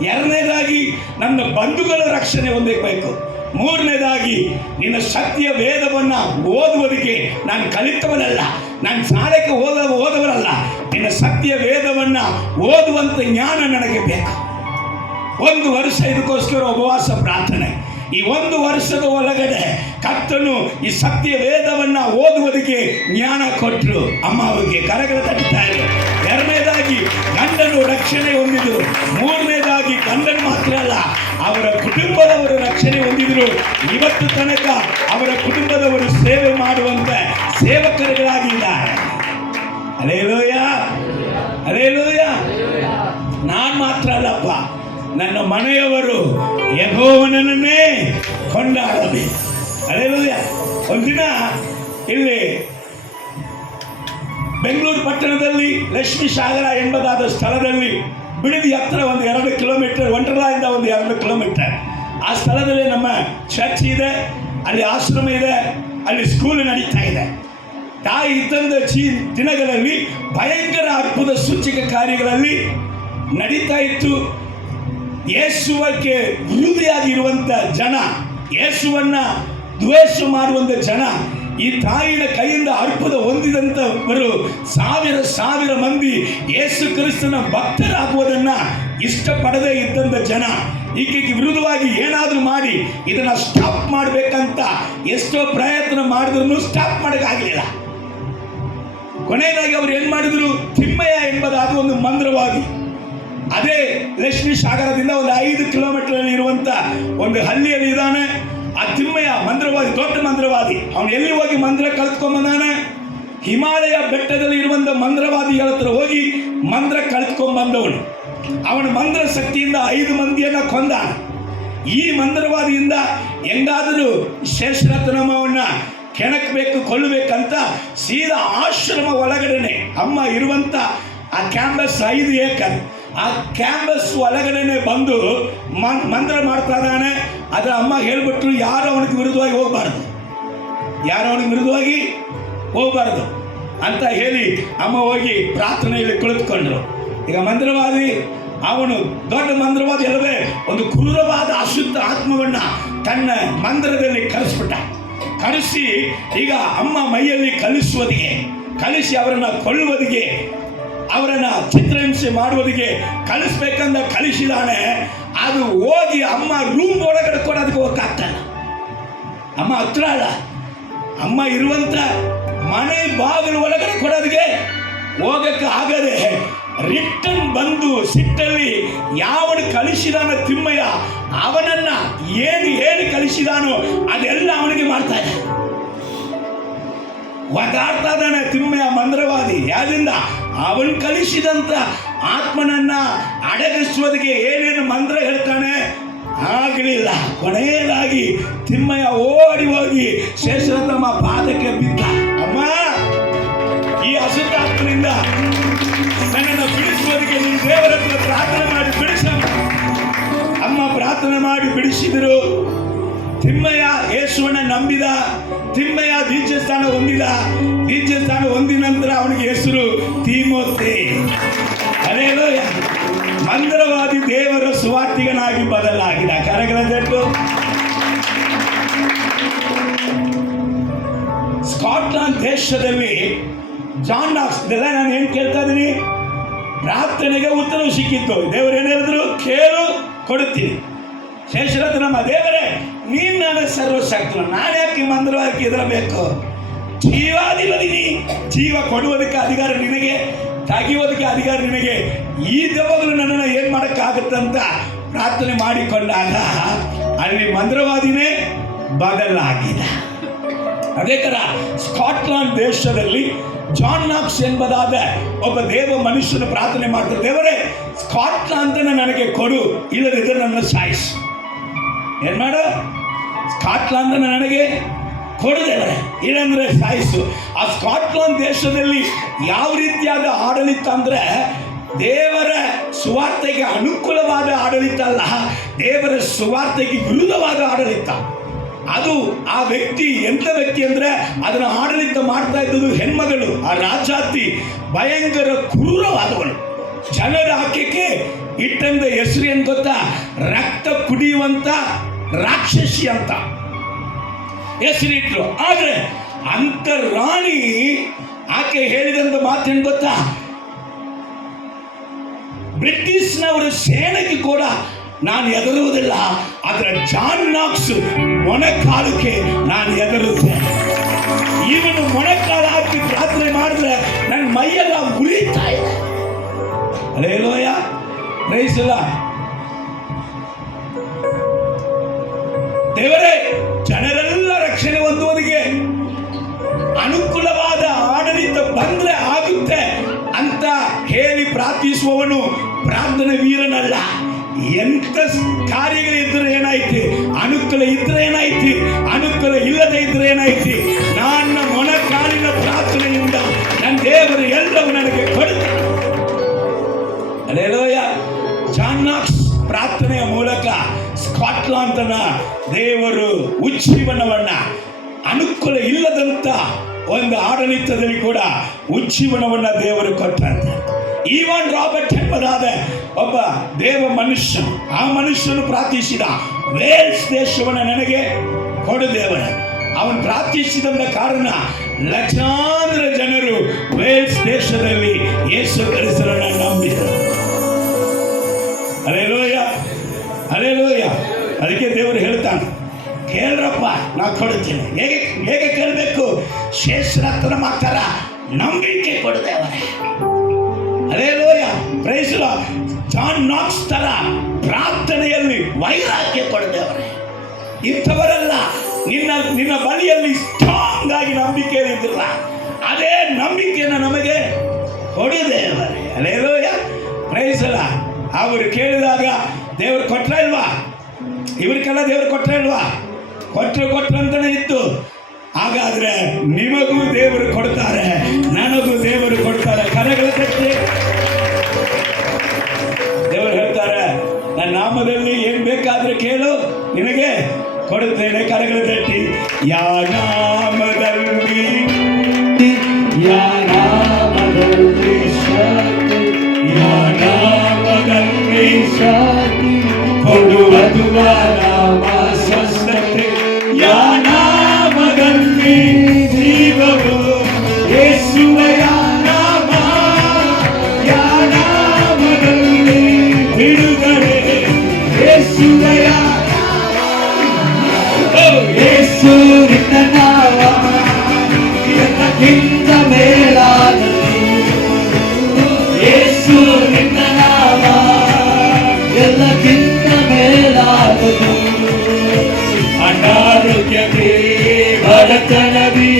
2ನೇದಾಗಿ ನನ್ನ ಬಂಧುಗಳ ರಕ್ಷಣೆ ಹೊಂದಬೇಕು. 3ನೇದಾಗಿ ನಿನ್ನ ಸತ್ಯ ವೇದವನ್ನು ಓದುವುದಕ್ಕೆ ನಾನು ಕಲಿತವನಲ್ಲ, ನಾನು ಶಾಲೆಗೆ ಓದವರಲ್ಲ. ನಿನ್ನ ಸತ್ಯ ವೇದವನ್ನು ಓದುವಂಥ ಜ್ಞಾನ ನನಗೆ ಬೇಕು. 1 ವರ್ಷ ಇದಕ್ಕೋಸ್ಕರ ಉಪವಾಸ ಪ್ರಾರ್ಥನೆ. ಈ 1 ವರ್ಷದ ಒಳಗಡೆ ಕರ್ತನು ಈ ಸತ್ಯ ವೇದವನ್ನು ಓದುವುದಕ್ಕೆ ಜ್ಞಾನ ಕೊಟ್ಟರು. ಅಮ್ಮ ಅವರಿಗೆ ಕರಗಳ ತಟ್ಟುತ್ತಾರೆ. 2ನೇದಾಗಿ ಗಂಡನು ರಕ್ಷಣೆ ಹೊಂದಿದ್ರು. 3ನೇದಾಗಿ ಗಂಡನು ಮಾತ್ರ ಅಲ್ಲ, ಅವರ ಕುಟುಂಬದವರು ರಕ್ಷಣೆ ಹೊಂದಿದ್ರು. ಇವತ್ತು ತನಕ ಅವರ ಕುಟುಂಬದವರು ಸೇವೆ ಮಾಡುವಂತ ಸೇವಕರುಗಳಾಗಿದ್ದಾರೆ. Hallelujah, hallelujah. ನಾನು ಮಾತ್ರ ಅಲ್ಲಪ್ಪ, ನನ್ನ ಮನೆಯವರು ಯೆಹೋವನನ್ನೇ ಕೊಂಡಾಡಬೇಕು. ಹಲ್ಲೆಲೂಯ. ಒಂದಿನ ಇಲ್ಲಿ ಬೆಂಗಳೂರು ಪಟ್ಟಣದಲ್ಲಿ ಲಕ್ಷ್ಮೀ ಸಾಗರ ಎಂಬುದಾದ ಸ್ಥಳದಲ್ಲಿ ಬಿಡದಿ ಹತ್ರ ಒಂದು 2 ಕಿಲೋಮೀಟರ್, ವಂಡರ್ಲಾಯಿಂದ ಒಂದು 2 ಕಿಲೋಮೀಟರ್ ಆ ಸ್ಥಳದಲ್ಲಿ ನಮ್ಮ ಚರ್ಚ್ ಇದೆ, ಅಲ್ಲಿ ಆಶ್ರಮ ಇದೆ, ಅಲ್ಲಿ ಸ್ಕೂಲ್ ನಡೀತಾ ಇದೆ. ತಾಯಿ ಇದ್ದಂಥ ದಿನಗಳಲ್ಲಿ ಭಯಂಕರ ಅದ್ಭುತ ಸೂಚಕ ಕಾರ್ಯಗಳಲ್ಲಿ ನಡೀತಾ ಇತ್ತು. ಯೇಸುವಕ್ಕೆ ವಿರೋಧಿಯಾಗಿರುವಂಥ ಜನ, ಯೇಸುವನ್ನ ದ್ವೇಷ ಮಾಡುವಂಥ ಜನ, ಈ ತಾಯಿಯ ಕೈಯಿಂದ ಅದ್ಭುತ ಹೊಂದಿದಂಥವರು ಸಾವಿರ ಮಂದಿ ಯೇಸು ಕ್ರಿಸ್ತನ ಭಕ್ತರಾಗುವುದನ್ನು ಇಷ್ಟಪಡದೇ ಇದ್ದಂಥ ಜನ ಈಕೆಗೆ ವಿರುದ್ಧವಾಗಿ ಏನಾದರೂ ಮಾಡಿ ಇದನ್ನು ಸ್ಟಾಪ್ ಮಾಡಬೇಕಂತ ಎಷ್ಟೋ ಪ್ರಯತ್ನ ಮಾಡಿದ್ರು ಸ್ಟಾಪ್ ಮಾಡೋಕ್ಕಾಗಲಿಲ್ಲ. ಕೊನೆಯದಾಗಿ ಅವರು ಏನು ಮಾಡಿದ್ರು, ತಿಮ್ಮಯ್ಯ ಎಂಬುದಾದ ಒಂದು ಮಂತ್ರವಾದಿ, ಅದೇ ಲಕ್ಷ್ಮೀ ಸಾಗರದಿಂದ ಒಂದು 5 ಕಿಲೋಮೀಟರ್ ಇರುವಂತ ಒಂದು ಹಳ್ಳಿಯಲ್ಲಿ ಇದ್ದಾನೆ. ಆ ತಿಮ್ಮಯ್ಯ ಮಂತ್ರವಾದಿ, ದೊಡ್ಡ ಮಂತ್ರವಾದಿ. ಅವನು ಎಲ್ಲಿ ಹೋಗಿ ಮಂತ್ರ ಕಲ್ತ್ಕೊಂಡ್ಬಂದಾನೆ? ಹಿಮಾಲಯ ಬೆಟ್ಟದಲ್ಲಿ ಇರುವಂತ ಮಂತ್ರವಾದಿಗಳ ಹತ್ರ ಹೋಗಿ ಮಂತ್ರ ಕಲ್ತ್ಕೊಂಡ್ಬಂದವನು. ಅವನ ಮಂತ್ರ ಶಕ್ತಿಯಿಂದ 5 ಮಂದಿಯನ್ನ ಕೊಂದ. ಈ ಮಂತ್ರವಾದಿಯಿಂದ ಹೆಂಗಾದರೂ ಶೇಷರತ್ನಮ್ಮವನ್ನ ಕೆಣಕಬೇಕು, ಕೊಲ್ಲಬೇಕಂತ ಸೀದಾ ಆಶ್ರಮ ಒಳಗಡೆನೆ ಅಮ್ಮ ಇರುವಂತ ಆ ಕ್ಯಾಂಪಸ್ 5 ಏಕರ್, ಆ ಕ್ಯಾಂಪಸ್ ಒಳಗಡೆನೆ ಬಂದು ಮಂತ್ರ ಮಾಡ್ತಾ ಇದ್ದಾನೆ. ಅದರ ಅಮ್ಮ ಹೇಳ್ಬಿಟ್ರು, ಯಾರು ಅವನಿಗೆ ವಿರುದ್ಧವಾಗಿ ಹೋಗಬಾರ್ದು ಅಂತ ಹೇಳಿ ಅಮ್ಮ ಹೋಗಿ ಪ್ರಾರ್ಥನೆಯಲ್ಲಿ ಕುಳಿತುಕೊಂಡ್ರು. ಈಗ ಮಂತ್ರವಾದಿ, ಅವನು ದೊಡ್ಡ ಮಂತ್ರವಾದಿ ಅಲ್ಲವೇ, ಒಂದು ಕ್ರೂರವಾದ ಅಶುದ್ಧ ಆತ್ಮವನ್ನ ತನ್ನ ಮಂದಿರದಲ್ಲಿ ಕಳಿಸಿ ಈಗ ಅಮ್ಮ ಮೈಯಲ್ಲಿ ಕಲಿಸಿ ಅವರನ್ನ ಕೊಲ್ಲುವುದಿಗೆ, ಅವರನ್ನ ಚಿತ್ರಹಿಂಸೆ ಮಾಡುವುದಿಗೆ ಕಳಿಸ್ಬೇಕಂದ ಕಳಿಸಿದಾನೆ. ಅದು ಹೋಗಿ ಅಮ್ಮ ರೂಮ್ ಒಳಗಡೆ ಕೂಡ ಅದಕ್ಕೆ ಹೋಗಕ್ಕಾಗ್ತಲ್ಲ. ಅಮ್ಮ ಹತ್ರ ಅಲ್ಲ, ಅಮ್ಮ ಇರುವಂತ ಮನೆ ಬಾಗಿಲು ಒಳಗಡೆ ಕೊಡೋದಕ್ಕೆ ಹೋಗಕ್ಕೆ ಆಗದೆ ರಿಟರ್ನ್ ಬಂದು ಸಿಟ್ಟಲ್ಲಿ ಯಾವನು ಕಳಿಸಿದಾನ ತಿಮ್ಮಯ್ಯ, ಅವನನ್ನ ಏನು ಹೇಳಿ ಕಳಿಸಿದಾನೋ ಅದೆಲ್ಲ ಅವನಿಗೆ ಮಾಡ್ತಾ ಇದ್ದ. ಒದಾಡ್ತಾ ಇದ್ದಾನೆ ತಿಮ್ಮಯ್ಯ ಮಂತ್ರವಾದಿ. ಯಾರಿಂದ? ಅವನು ಕಲಿಸಿದಂತ ಆತ್ಮನನ್ನ ಅಡಗಿಸುವುದಕ್ಕೆ ಏನೇನು ಮಂತ್ರ ಹೇಳ್ತಾನೆ, ಆಗಲಿಲ್ಲ. ಕೊನೆಯದಾಗಿ ತಿಮ್ಮಯ್ಯ ಓಡಿ ಹೋಗಿ ಶೇಷರತ್ನಮ್ಮ ಪಾದಕ್ಕೆ ಬಿದ್ದ. ಅಮ್ಮ, ಈ ಅಶುದ್ಧಾತ್ಮನಿಂದ ನನ್ನನ್ನು ಬಿಡಿಸುವುದಕ್ಕೆ ನೀನು ದೇವರ ಹತ್ರ ಪ್ರಾರ್ಥನೆ ಮಾಡಿ ಬಿಡಿಸಮ್ಮ. ಅಮ್ಮ ಪ್ರಾರ್ಥನೆ ಮಾಡಿ ಬಿಡಿಸಿದರು. ತಿಮ್ಮಯ್ಯ ಯೇಸುವನ್ನ ನಂಬಿದ. ತಿಮ್ಮಯ್ಯ ದೀಕ್ಷಾಸ್ಥಾನ ಹೊಂದಿದ. ದೀಕ್ಷಾಸ್ಥಾನ ಹೊಂದಿದ ನಂತರ ಅವನಿಗೆ ಹೆಸರು ತಿಮೋಥೆ. ಹಲ್ಲೆಲೂಯ. ಮಂತ್ರವಾದಿ ದೇವರ ಸುವಾರ್ತಿಗನಾಗಿ ಬದಲಾಗಿದ. ಕರಗಳ ಸ್ಕಾಟ್ಲಾಂಡ್ ದೇಶದಲ್ಲಿ ಜಾನ್ ನಾಕ್ಸ್, ಇದೆಲ್ಲ ನಾನು ಏನು ಕೇಳ್ತಾ ಇದ್ದೀನಿ, ಪ್ರಾರ್ಥನೆಗೆ ಉತ್ತರ ಸಿಕ್ಕಿತ್ತು. ದೇವರು ಏನು ಹೇಳಿದ್ರು, ಕೇಳು ಕೊಡುತ್ತೀನಿ. ಶೇಷರಥ ನಮ್ಮ ದೇವರೇ, ನೀನು ನನಗೆ ಸರ್ವಶಕ್ತನು, ನಾನು ಯಾಕೆ ಮಂದಿರವಾಗಿ ಇರಬೇಕು? ಜೀವಾಧಿಪತಿ, ಜೀವ ಕೊಡುವುದಕ್ಕೆ ಅಧಿಕಾರ ನಿನಗೆ, ತೆಗೆಯುವುದಕ್ಕೆ ಅಧಿಕಾರ ನಿನಗೆ. ಈ ದೆವ್ವಗಳು ನನ್ನನ್ನು ಏನು ಮಾಡೋಕ್ಕಾಗುತ್ತಂತ ಪ್ರಾರ್ಥನೆ ಮಾಡಿಕೊಂಡಾಗ ಅಲ್ಲಿ ಮಂತ್ರವಾದಿನೇ ಬದಲಾಗಿದೆ. ಅದೇ ಥರ ಸ್ಕಾಟ್ಲಾಂಡ್ ದೇಶದಲ್ಲಿ ಜಾನ್ ನಾಕ್ಸ್ ಎಂಬುದಾದ ಒಬ್ಬ ದೇವ ಮನುಷ್ಯನ ಪ್ರಾರ್ಥನೆ ಮಾಡ್ತಾರೆ, ದೇವರೇ ಸ್ಕಾಟ್ಲಾಂಡ್ ನನಗೆ ಕೊಡು, ಇಲ್ಲದಿದ್ದರೆ ನನ್ನ ಸಾಯಿಸು. ಏನು ಮಾಡು? ಸ್ಕಾಟ್ಲಾಂಡ್ ನನಗೆ ಕೊಡು ದೇವರೇ, ಇಲ್ಲಂದ್ರೆ ಸಾಯಿಸು. ಆ ಸ್ಕಾಟ್ಲಾಂಡ್ ದೇಶದಲ್ಲಿ ಯಾವ ರೀತಿಯಾದ ಆಡಳಿತ ಅಂದರೆ, ದೇವರ ಸುವಾರ್ತೆಗೆ ಅನುಕೂಲವಾದ ಆಡಳಿತ ಅಲ್ಲ, ದೇವರ ಸುವಾರ್ತೆಗೆ ವಿರುದ್ಧವಾದ ಆಡಳಿತ. ಅದು ಆ ವ್ಯಕ್ತಿ ಎಂಥ ವ್ಯಕ್ತಿ ಅಂದರೆ, ಅದನ್ನು ಆಡಳಿತ ಮಾಡ್ತಾ ಇದ್ದದ್ದು ಹೆಣ್ಮಗಳು. ಆ ರಾಜಾತಿ ಭಯಂಕರ ಕ್ರೂರವಾದವಳು. ಜನರ ಹಾಕಕ್ಕೆ ಇಟ್ಟಂದ ಹೆಸರು ಏನು ಗೊತ್ತಾ? ರಕ್ತ ಕುಡಿಯುವಂತ ರಾಕ್ಷಸಿ ಅಂತ ಹೆಸರಿಟ್ರು. ಆದರೆ ಅಂತ ರಾಣಿ ಆಕೆ ಹೇಳಿದಂತ ಮಾತೇನು ಗೊತ್ತಾ? ಬ್ರಿಟಿಷ್ನವರ ಸೇನೆಗೆ ಕೂಡ ನಾನು ಹೆದರುವುದಿಲ್ಲ, ಆದರೆ ಜಾನ್ ನಾಕ್ಸ್ ಮೊಣಕಾಲಕ್ಕೆ ನಾನು ಹೆದರುತ್ತೇನೆ. ಇವನು ಮೊಣಕಾಲು ಹಾಕಿ ಪ್ರಾರ್ಥನೆ ಮಾಡಿದ್ರೆ ನನ್ನ ಮೈಯೆಲ್ಲ ಉರಿತಾ ಇದೆ. Hallelujah, praise the Lord. ದೇವರೇ, ಜನರೆಲ್ಲ ರಕ್ಷಣೆ ಹೊಂದುವುದಕ್ಕೆ ಅನುಕೂಲವಾದ ಆಡಳಿತ ಬಂದ್ರೆ ಆಗುತ್ತೆ ಅಂತ ಹೇಳಿ ಪ್ರಾರ್ಥಿಸುವವನು ಪ್ರಾರ್ಥನೆ ವೀರನಲ್ಲ. ಎಂತ ಕಾರ್ಯಗಳಿದ್ರೆ ಏನಾಯ್ತು? ಅನುಕೂಲ ಇದ್ರೆ ಏನಾಯ್ತು? ಅನುಕೂಲ ಇಲ್ಲದೆ ಇದ್ರೆ ಏನಾಯ್ತು? ನನ್ನ ಮೊಣಕಾಲಿನ ಪ್ರಾರ್ಥನೆಯಿಂದ ನನ್ನ ದೇವರು ಎಲ್ಲವೂ ನನಗೆ ಕೊಡುತ್ತಾರೆ. ಹಲ್ಲೆಲೂಯ. ಜಾನ್ ನಾಕ್ಸ್ ಪ್ರಾರ್ಥನೆಯ ಮೂಲಕ ಸ್ಕಾಟ್ಲಾಂಡ್ನ ದೇವರು ಉಜ್ಜೀವನವನ್ನ, ಅನುಕೂಲ ಇಲ್ಲದಂತ ಒಂದು ಆಡಳಿತದಲ್ಲಿ ಕೂಡ ಉಜ್ಜೀವನವನ್ನ ದೇವರು ಕೊಟ್ಟಂತೆ. ಈವನ್ ರಾಬರ್ಟ್ ಎಂಬುದಾದ ಒಬ್ಬ ದೇವ ಮನುಷ್ಯನು, ಆ ಮನುಷ್ಯನು ಪ್ರಾರ್ಥಿಸಿದ, ವೇಲ್ಸ್ ದೇಶವನ್ನು ನನಗೆ ಕೊಡು ದೇವರೇ. ಅವನು ಪ್ರಾರ್ಥಿಸಿದ ಕಾರಣ ಲಕ್ಷಾಂತರ ಜನರು ವೇಲ್ಸ್ ದೇಶದಲ್ಲಿ ಯೇಸು ಕ್ರಿಸ್ತನನ್ನು ನಂಬಿದರು. Hallelujah, hallelujah. ಅದಕ್ಕೆ ದೇವರು ಹೇಳ್ತಾನೆ, ಕೇಳ್ರಪ್ಪ ನಾ ಕೊಡುತ್ತೇನೆ. ಹೇಗೆ ಹೇಗೆ ಕೇಳಬೇಕು? ಶೇಷರತ್ನ ಮಾತಾರ ನಂಬಿಕೆ ಕೊಡು ದೇವರೇ. Hallelujah, praise the Lord. John Knox ತರ ಪ್ರಾರ್ಥನೆಯಲ್ಲಿ ವೈರಾಗ್ಯ ಕೊಡು ದೇವರೇ. ಇಂಥವರೆಲ್ಲ ನಿನ್ನ ಬಳಿಯಲ್ಲಿ ಸ್ಟ್ರಾಂಗ್ ಆಗಿ ನಂಬಿಕೆ ಇದ್ದಿಲ್ಲ, ಅದೇ ನಂಬಿಕೆಯನ್ನು ನಮಗೆ ಕೊಡು ದೇವರೇ. Hallelujah, praise the Lord. ಅವರು ಕೇಳಿದಾಗ ದೇವರು ಕೊಟ್ರ ಇಲ್ವಾ? ಇವ್ರಿಗೆಲ್ಲ ದೇವರು ಕೊಟ್ರ ಇಲ್ವಾ? ಕೊಟ್ಟರು ಅಂತಾನೆ ಇತ್ತು. ಹಾಗಾದ್ರೆ ನಿಮಗೂ ದೇವರು ಕೊಡ್ತಾರೆ, ನನಗೂ ದೇವರು ಕೊಡ್ತಾರೆ. ಕರೆಗಳ ತಟ್ಟಿ ದೇವರು ಹೇಳ್ತಾರೆ, ನನ್ನ ನಾಮದಲ್ಲಿ ಏನ್ ಬೇಕಾದ್ರೆ ಕೇಳು, ನಿನಗೆ ಕೊಡುತ್ತೇನೆ. ಕರೆಗಳ ತಟ್ಟಿ. ಯಾ ನಾಮದಲ್ಲಿ, ಯಾ ನಾಮದಲ್ಲಿ ಶಾಂತಿ, ಯಾ ನಾಮದಲ್ಲಿ ಶಾಂತಿ ಕೊಡುವುದು ನಾಮ ಸ್ವಸ್ಥತೆ. ಯಾ ನಾಮದಲ್ಲಿ ಜೀವವು, ಯೇಸುವೆಯ ನಾಮ. ಯಾ ನಾಮದಲ್ಲಿ ಬಿಡುಗಡೆ, ಯೇಸುವೆಯ ನಾಮ. ಯೇಸು ನಿನ್ನ ನಾಮ ಎಲ್ಲಕ್ಕಿಂತ ಮೇಲಾದದು. ಯೇಸು ನಿನ್ನ ನಾಮ ಎಲ್ಲಕ್ಕಿಂತ ಮೇಲಾದದು. ಅನಾರೋಗ್ಯವೇ ಬಡತನವೇ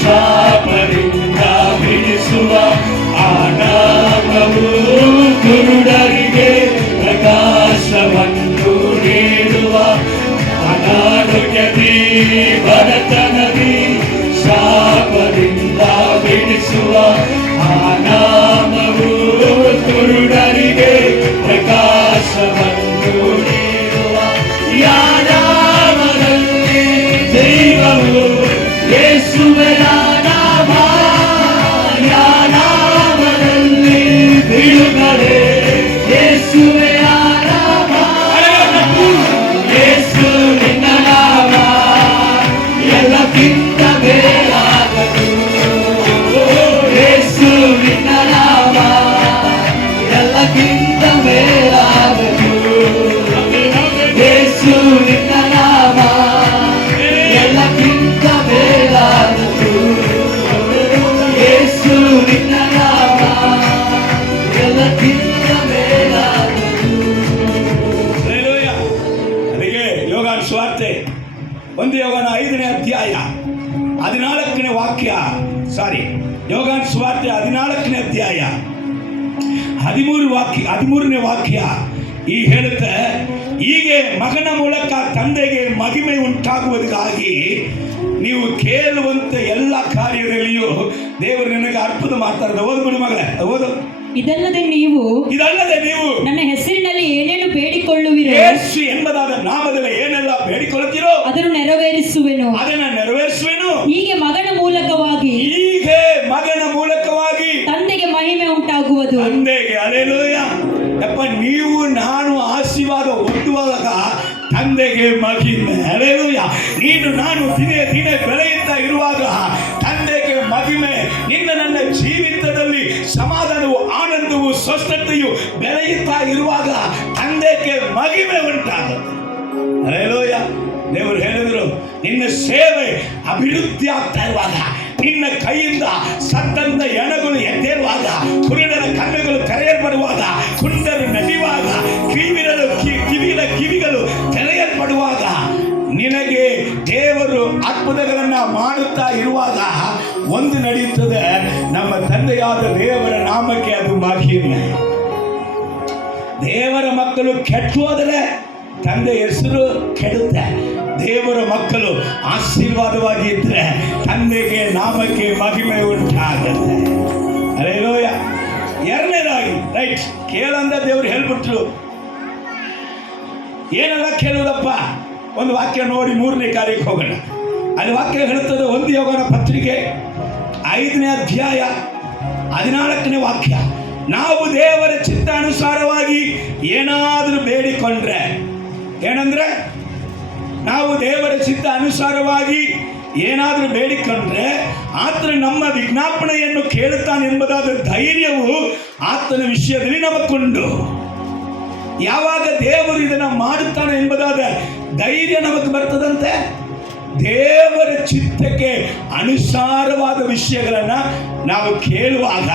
ಶಾಪದಿಂದ ಬಿಡಿಸುವ ಆ ನಾಮವು ಕುರುಡರಿಗೆ ಪ್ರಕಾಶವನ್ನು ನೀಡುವ. ಅನಾರೋಗ್ಯವೇ ಬಡತನವೇ ಶಾಪದಿಂದ ಬಿಡಿಸುವ ಆ ನಾಮವು ಕುರುಡರಿಗೆ ಪ್ರಕಾಶವನ್ನು ನೀಡುವ. ಯಾ ನಾಮದಲ್ಲಿ ಜೀವವು, ಯೇಸುವೆಯ ನಾಮ. ಯಾ ನಾಮದಲ್ಲಿ ಬಿಡುಗಡೆ, ಯೇಸುವೆಯ ನಾಮ. ಯೇಸು ನಿನ್ನ ನಾಮ ಎಲ್ಲಕ್ಕಿಂತ ಮೇಲಾದ ಯೋಹಾನ ಸುವಾರ್ತೆ 1 ಯೋಹಾನ 5ನೇ ಅಧ್ಯಾಯ 14ನೇ ವಾಕ್ಯ, ಯೋಹಾನ ಸುವಾರ್ತೆ 14ನೇ ಅಧ್ಯಾಯ 13ನೇ ವಾಕ್ಯ ಈ ಹೇಳುತ್ತೆ, ಹೀಗೆ ಮಗನ ಮೂಲಕ ತಂದೆಗೆ ಮಹಿಮೆ ಉಂಟಾಗುವುದಕ್ಕಾಗಿ ನೀವು ಕೇಳುವಂತ ಎಲ್ಲ ಕಾರ್ಯದಲ್ಲಿಯೂ ದೇವರು ನಿನಗೆ ಅರ್ಪಣೆ ಮಾಡ್ತಾರೆ. ಓದ್ಬಿಡು ಮಗಳೇ, ಓದು. ಇದಲ್ಲದೆ ನೀವು ನನ್ನ ಹೆಸರಿನಲ್ಲಿ ಏನೇನು ಬೇಡಿಕೊಳ್ಳುವಿರೋ, ಯೇಸು ಎಂಬುದಾದ ನಾಮದಲ್ಲಿ ಏನೆಲ್ಲ ಬೇಡಿಕೊಳ್ಳುತ್ತೀರೋ ಅದನ್ನು ನೆರವೇರಿಸುವೆನು. ಹೀಗೆ ಮಗನ ಮೂಲಕವಾಗಿ ತಂದೆಗೆ ಮಹಿಮೆ ಉಂಟಾಗುವುದು. ಹಲ್ಲೆಲೂಯ. ಯಪ್ಪ, ನೀವು ನಾನು ಆಶೀರ್ವಾದ ಹೊಂದುವಾಗ ತಂದೆಗೆ ಮಹಿಮೆ. ಹಲ್ಲೆಲೂಯ. ನೀನು ನಾನು ದಿನೇ ದಿನೇ ಬೆಳೆಯುತ್ತಾ ಇರುವಾಗ ತಂದೆಗೆ ಮಹಿಮೆ. ನನ್ನ ಜೀವಿತದಲ್ಲಿ ಸಮಾಧಾನವು, ಆನಂದವು, ಸ್ವಸ್ಥತೆಯು ಬೆಳೆಯುತ್ತಾ ಇರುವಾಗ ತಂದೆಗೆ ಮಹಿಮೆ ಉಂಟಾಗುತ್ತೆ. ಹಲ್ಲೆಲೂಯ. ದೇವರು ಹೇಳಿದರು, ನಿನ್ನ ಸೇವೆ ಅಭಿವೃದ್ಧಿ ಆಗ್ತಾ ಇರುವಾಗ, ನಿನ್ನ ಕೈಯಿಂದ ಸತ್ತಂತ ಎಣಗಳು ಎದ್ದೇಳುವಾಗ, ಕುರುಡರ ಕಣ್ಣುಗಳು ತೆರೆಯಲ್ಪಡುವಾಗ, ಕುಂಡರು ನಡೆಯುವಾಗ, ಕಿವಿಗಳು ತೆರೆಯಲ್ಪಡುವಾಗ, ನಿನಗೆ ದೇವರು ಅದ್ಭುತಗಳನ್ನ ಮಾಡುತ್ತಾ ಇರುವಾಗ ಒಂದು ನಡೆಯುತ್ತದೆ, ನಮ್ಮ ತಂದೆಯಾದ ದೇವರ ನಾಮಕ್ಕೆ ಅದು ಮಹಿಮೆ. ದೇವರ ಮಕ್ಕಳು ಕೆಟ್ಟು ಹೋದರೆ ತಂದೆ ಹೆಸರು ಕೆಡುತ್ತೆ. ದೇವರ ಮಕ್ಕಳು ಆಶೀರ್ವಾದವಾಗಿ ಇದ್ರೆ ತಂದೆಗೆ ನಾಮಕ್ಕೆ ಮಹಿಮೆ ಉಂಟಾಗುತ್ತೆ. ಹಲ್ಲೆಲೂಯ. ಎರಡನೇದಾಗಿ ರೈಟ್ ಕೇಳಂದ ದೇವರು ಹೇಳ್ಬಿಟ್ರು. ಏನೆಲ್ಲ ಕೇಳುವುದಪ್ಪ? ಒಂದು ವಾಕ್ಯ ನೋಡಿ 3ನೇ ಕಾರ್ಯಕ್ಕೆ ಹೋಗೋಣ. ಅಲ್ಲಿ ವಾಕ್ಯ ಹೇಳುತ್ತದೆ, 1 ಯೋಹಾನ ಪತ್ರಿಕೆ 5ನೇ ಅಧ್ಯಾಯ 14ನೇ ವಾಕ್ಯ, ನಾವು ದೇವರ ಚಿತ್ತಾನುಸಾರವಾಗಿ ಏನಾದರೂ ಬೇಡಿಕೊಂಡ್ರೆ, ಏನಂದ್ರೆ ನಾವು ದೇವರ ಚಿತ್ತ ಅನುಸಾರವಾಗಿ ಏನಾದರೂ ಬೇಡಿಕೊಂಡ್ರೆ ಆತನು ನಮ್ಮ ವಿಜ್ಞಾಪನೆಯನ್ನು ಕೇಳುತ್ತಾನೆ ಎಂಬುದಾದ ಧೈರ್ಯವು ಆತನ ವಿಷಯದಲ್ಲಿ ನಮಗುಂಟು. ಯಾವಾಗ ದೇವರು ಇದನ್ನು ಮಾಡುತ್ತಾನೆ ಎಂಬುದಾದ ಧೈರ್ಯ ನಮಗೆ ಬರ್ತದಂತೆ, ದೇವರ ಚಿತ್ತಕ್ಕೆ ಅನುಸಾರವಾದ ವಿಷಯಗಳನ್ನು ನಾವು ಕೇಳುವಾಗ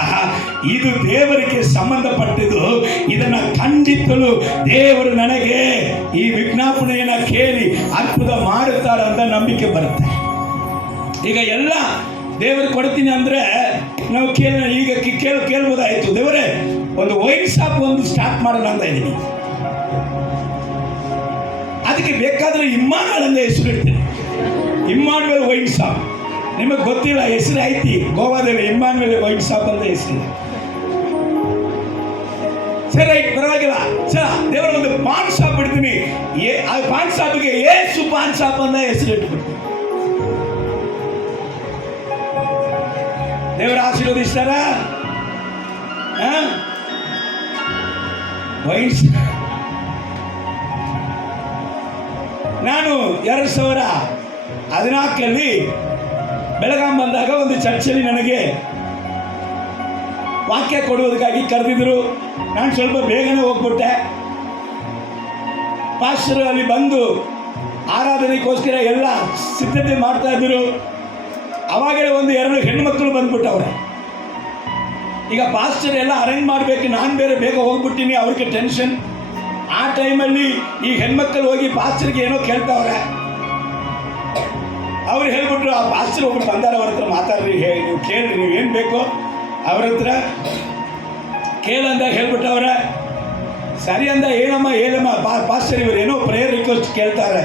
ಇದು ದೇವರಿಗೆ ಸಂಬಂಧಪಟ್ಟಿದ್ದು, ಇದನ್ನು ಖಂಡಿತಲು ದೇವರು ನನಗೆ ಈ ವಿಜ್ಞಾಪನೆಯನ್ನು ಕೇಳಿ ಅದ್ಭುತ ಮಾಡುತ್ತಾರೆ ಅಂತ ನಂಬಿಕೆ ಬರುತ್ತೆ. ಈಗ ಎಲ್ಲ ದೇವರು ಕೊಡ್ತೀನಿ ಅಂದರೆ ನಾವು ಈಗ ಕೇಳ್ಬೋದಾಯಿತು, ದೇವರೇ ಒಂದು ವೈನ್ ಶಾಪ್ ಒಂದು ಸ್ಟಾರ್ಟ್ ಮಾಡೋಣ ಅಂತ ಇದ್ದೀನಿ, ಅದಕ್ಕೆ ಬೇಕಾದರೆ ಇಮ್ಮಾನುವೇಲ್ ಅಂತ ಹೆಸರು ಇಡ್ತೀನಿ. Immanuel wine shop. ನಿಮಗೆ ಗೊತ್ತಿಲ್ಲ, ಹೆಸರು ಐತಿ ಗೋವಾದಲ್ಲಿ ಇಮ್ಮಾನುವೇಲ್ ವೈನ್ ಶಾಪ್ ಅಂತ ಹೆಸರಿದೆ. ಸರಿ, ಪರವಾಗಿಲ್ಲ ಸರ್, ದೇವರ ಒಂದು ಪಾನ್ ಶಾಪ್ ಇಡ್ತೀನಿ, ಆ ಪಾನ್ ಶಾಪ್ಗೆ ಏಸು ಪಾನ್ ಶಾಪ್ ಅಂತ ಹೆಸರು ಇಟ್ಬಿಡ್ತೀನಿ. ದೇವರ ಆಶೀರ್ವದಿಸ್ತಾರ. ವೈನ್ ನಾನು 2014 ಬೆಳಗಾಂ ಬಂದಾಗ ಒಂದು ಚರ್ಚಲ್ಲಿ ನನಗೆ ವಾಕ್ಯ ಕೊಡುವುದಕ್ಕಾಗಿ ಕರೆದಿದ್ರು. ನಾನು ಸ್ವಲ್ಪ ಬೇಗನೆ ಹೋಗ್ಬಿಟ್ಟೆ. ಪಾಸ್ಟರ್ ಅಲ್ಲಿ ಬಂದು ಆರಾಧನೆಗೋಸ್ಕರ ಎಲ್ಲ ಸಿದ್ಧತೆ ಮಾಡ್ತಾ ಇದ್ರು. ಅವಾಗಲೇ 1-2 ಹೆಣ್ಮಕ್ಳು ಬಂದ್ಬಿಟ್ಟವ್ರೆ. ಈಗ ಪಾಸ್ಟರ್ ಎಲ್ಲ ಅರೇಂಜ್ ಮಾಡಬೇಕು, ನಾನು ಬೇರೆ ಬೇಗ ಹೋಗ್ಬಿಟ್ಟಿನಿ, ಅವ್ರಿಗೆ ಟೆನ್ಷನ್. ಆ ಟೈಮಲ್ಲಿ ಈ ಹೆಣ್ಮಕ್ಳು ಹೋಗಿ ಪಾಸ್ಟರ್ಗೆ ಏನೋ ಕೇಳ್ತಾವ್ರೆ. ಅವ್ರು ಹೇಳ್ಬಿಟ್ರು, ಆ ಪಾಸ್ಟರ್ ಒಬ್ರು ಬಂದಾರ, ಅವ್ರ ಹತ್ರ ಮಾತಾಡ್ರಿ, ನೀವು ಕೇಳ್ರಿ, ನೀವು ಏನು ಬೇಕೋ ಅವ್ರ ಹತ್ರ ಕೇಳಂದಾಗ ಹೇಳ್ಬಿಟ್ಟವ್ರೆ. ಸರಿ ಅಂದ, ಏನಮ್ಮ ಪಾಸ್ಟರ್ ಇವರು ಏನೋ ಪ್ರೇಯರ್ ರಿಕ್ವೆಸ್ಟ್ ಕೇಳ್ತಾರೆ,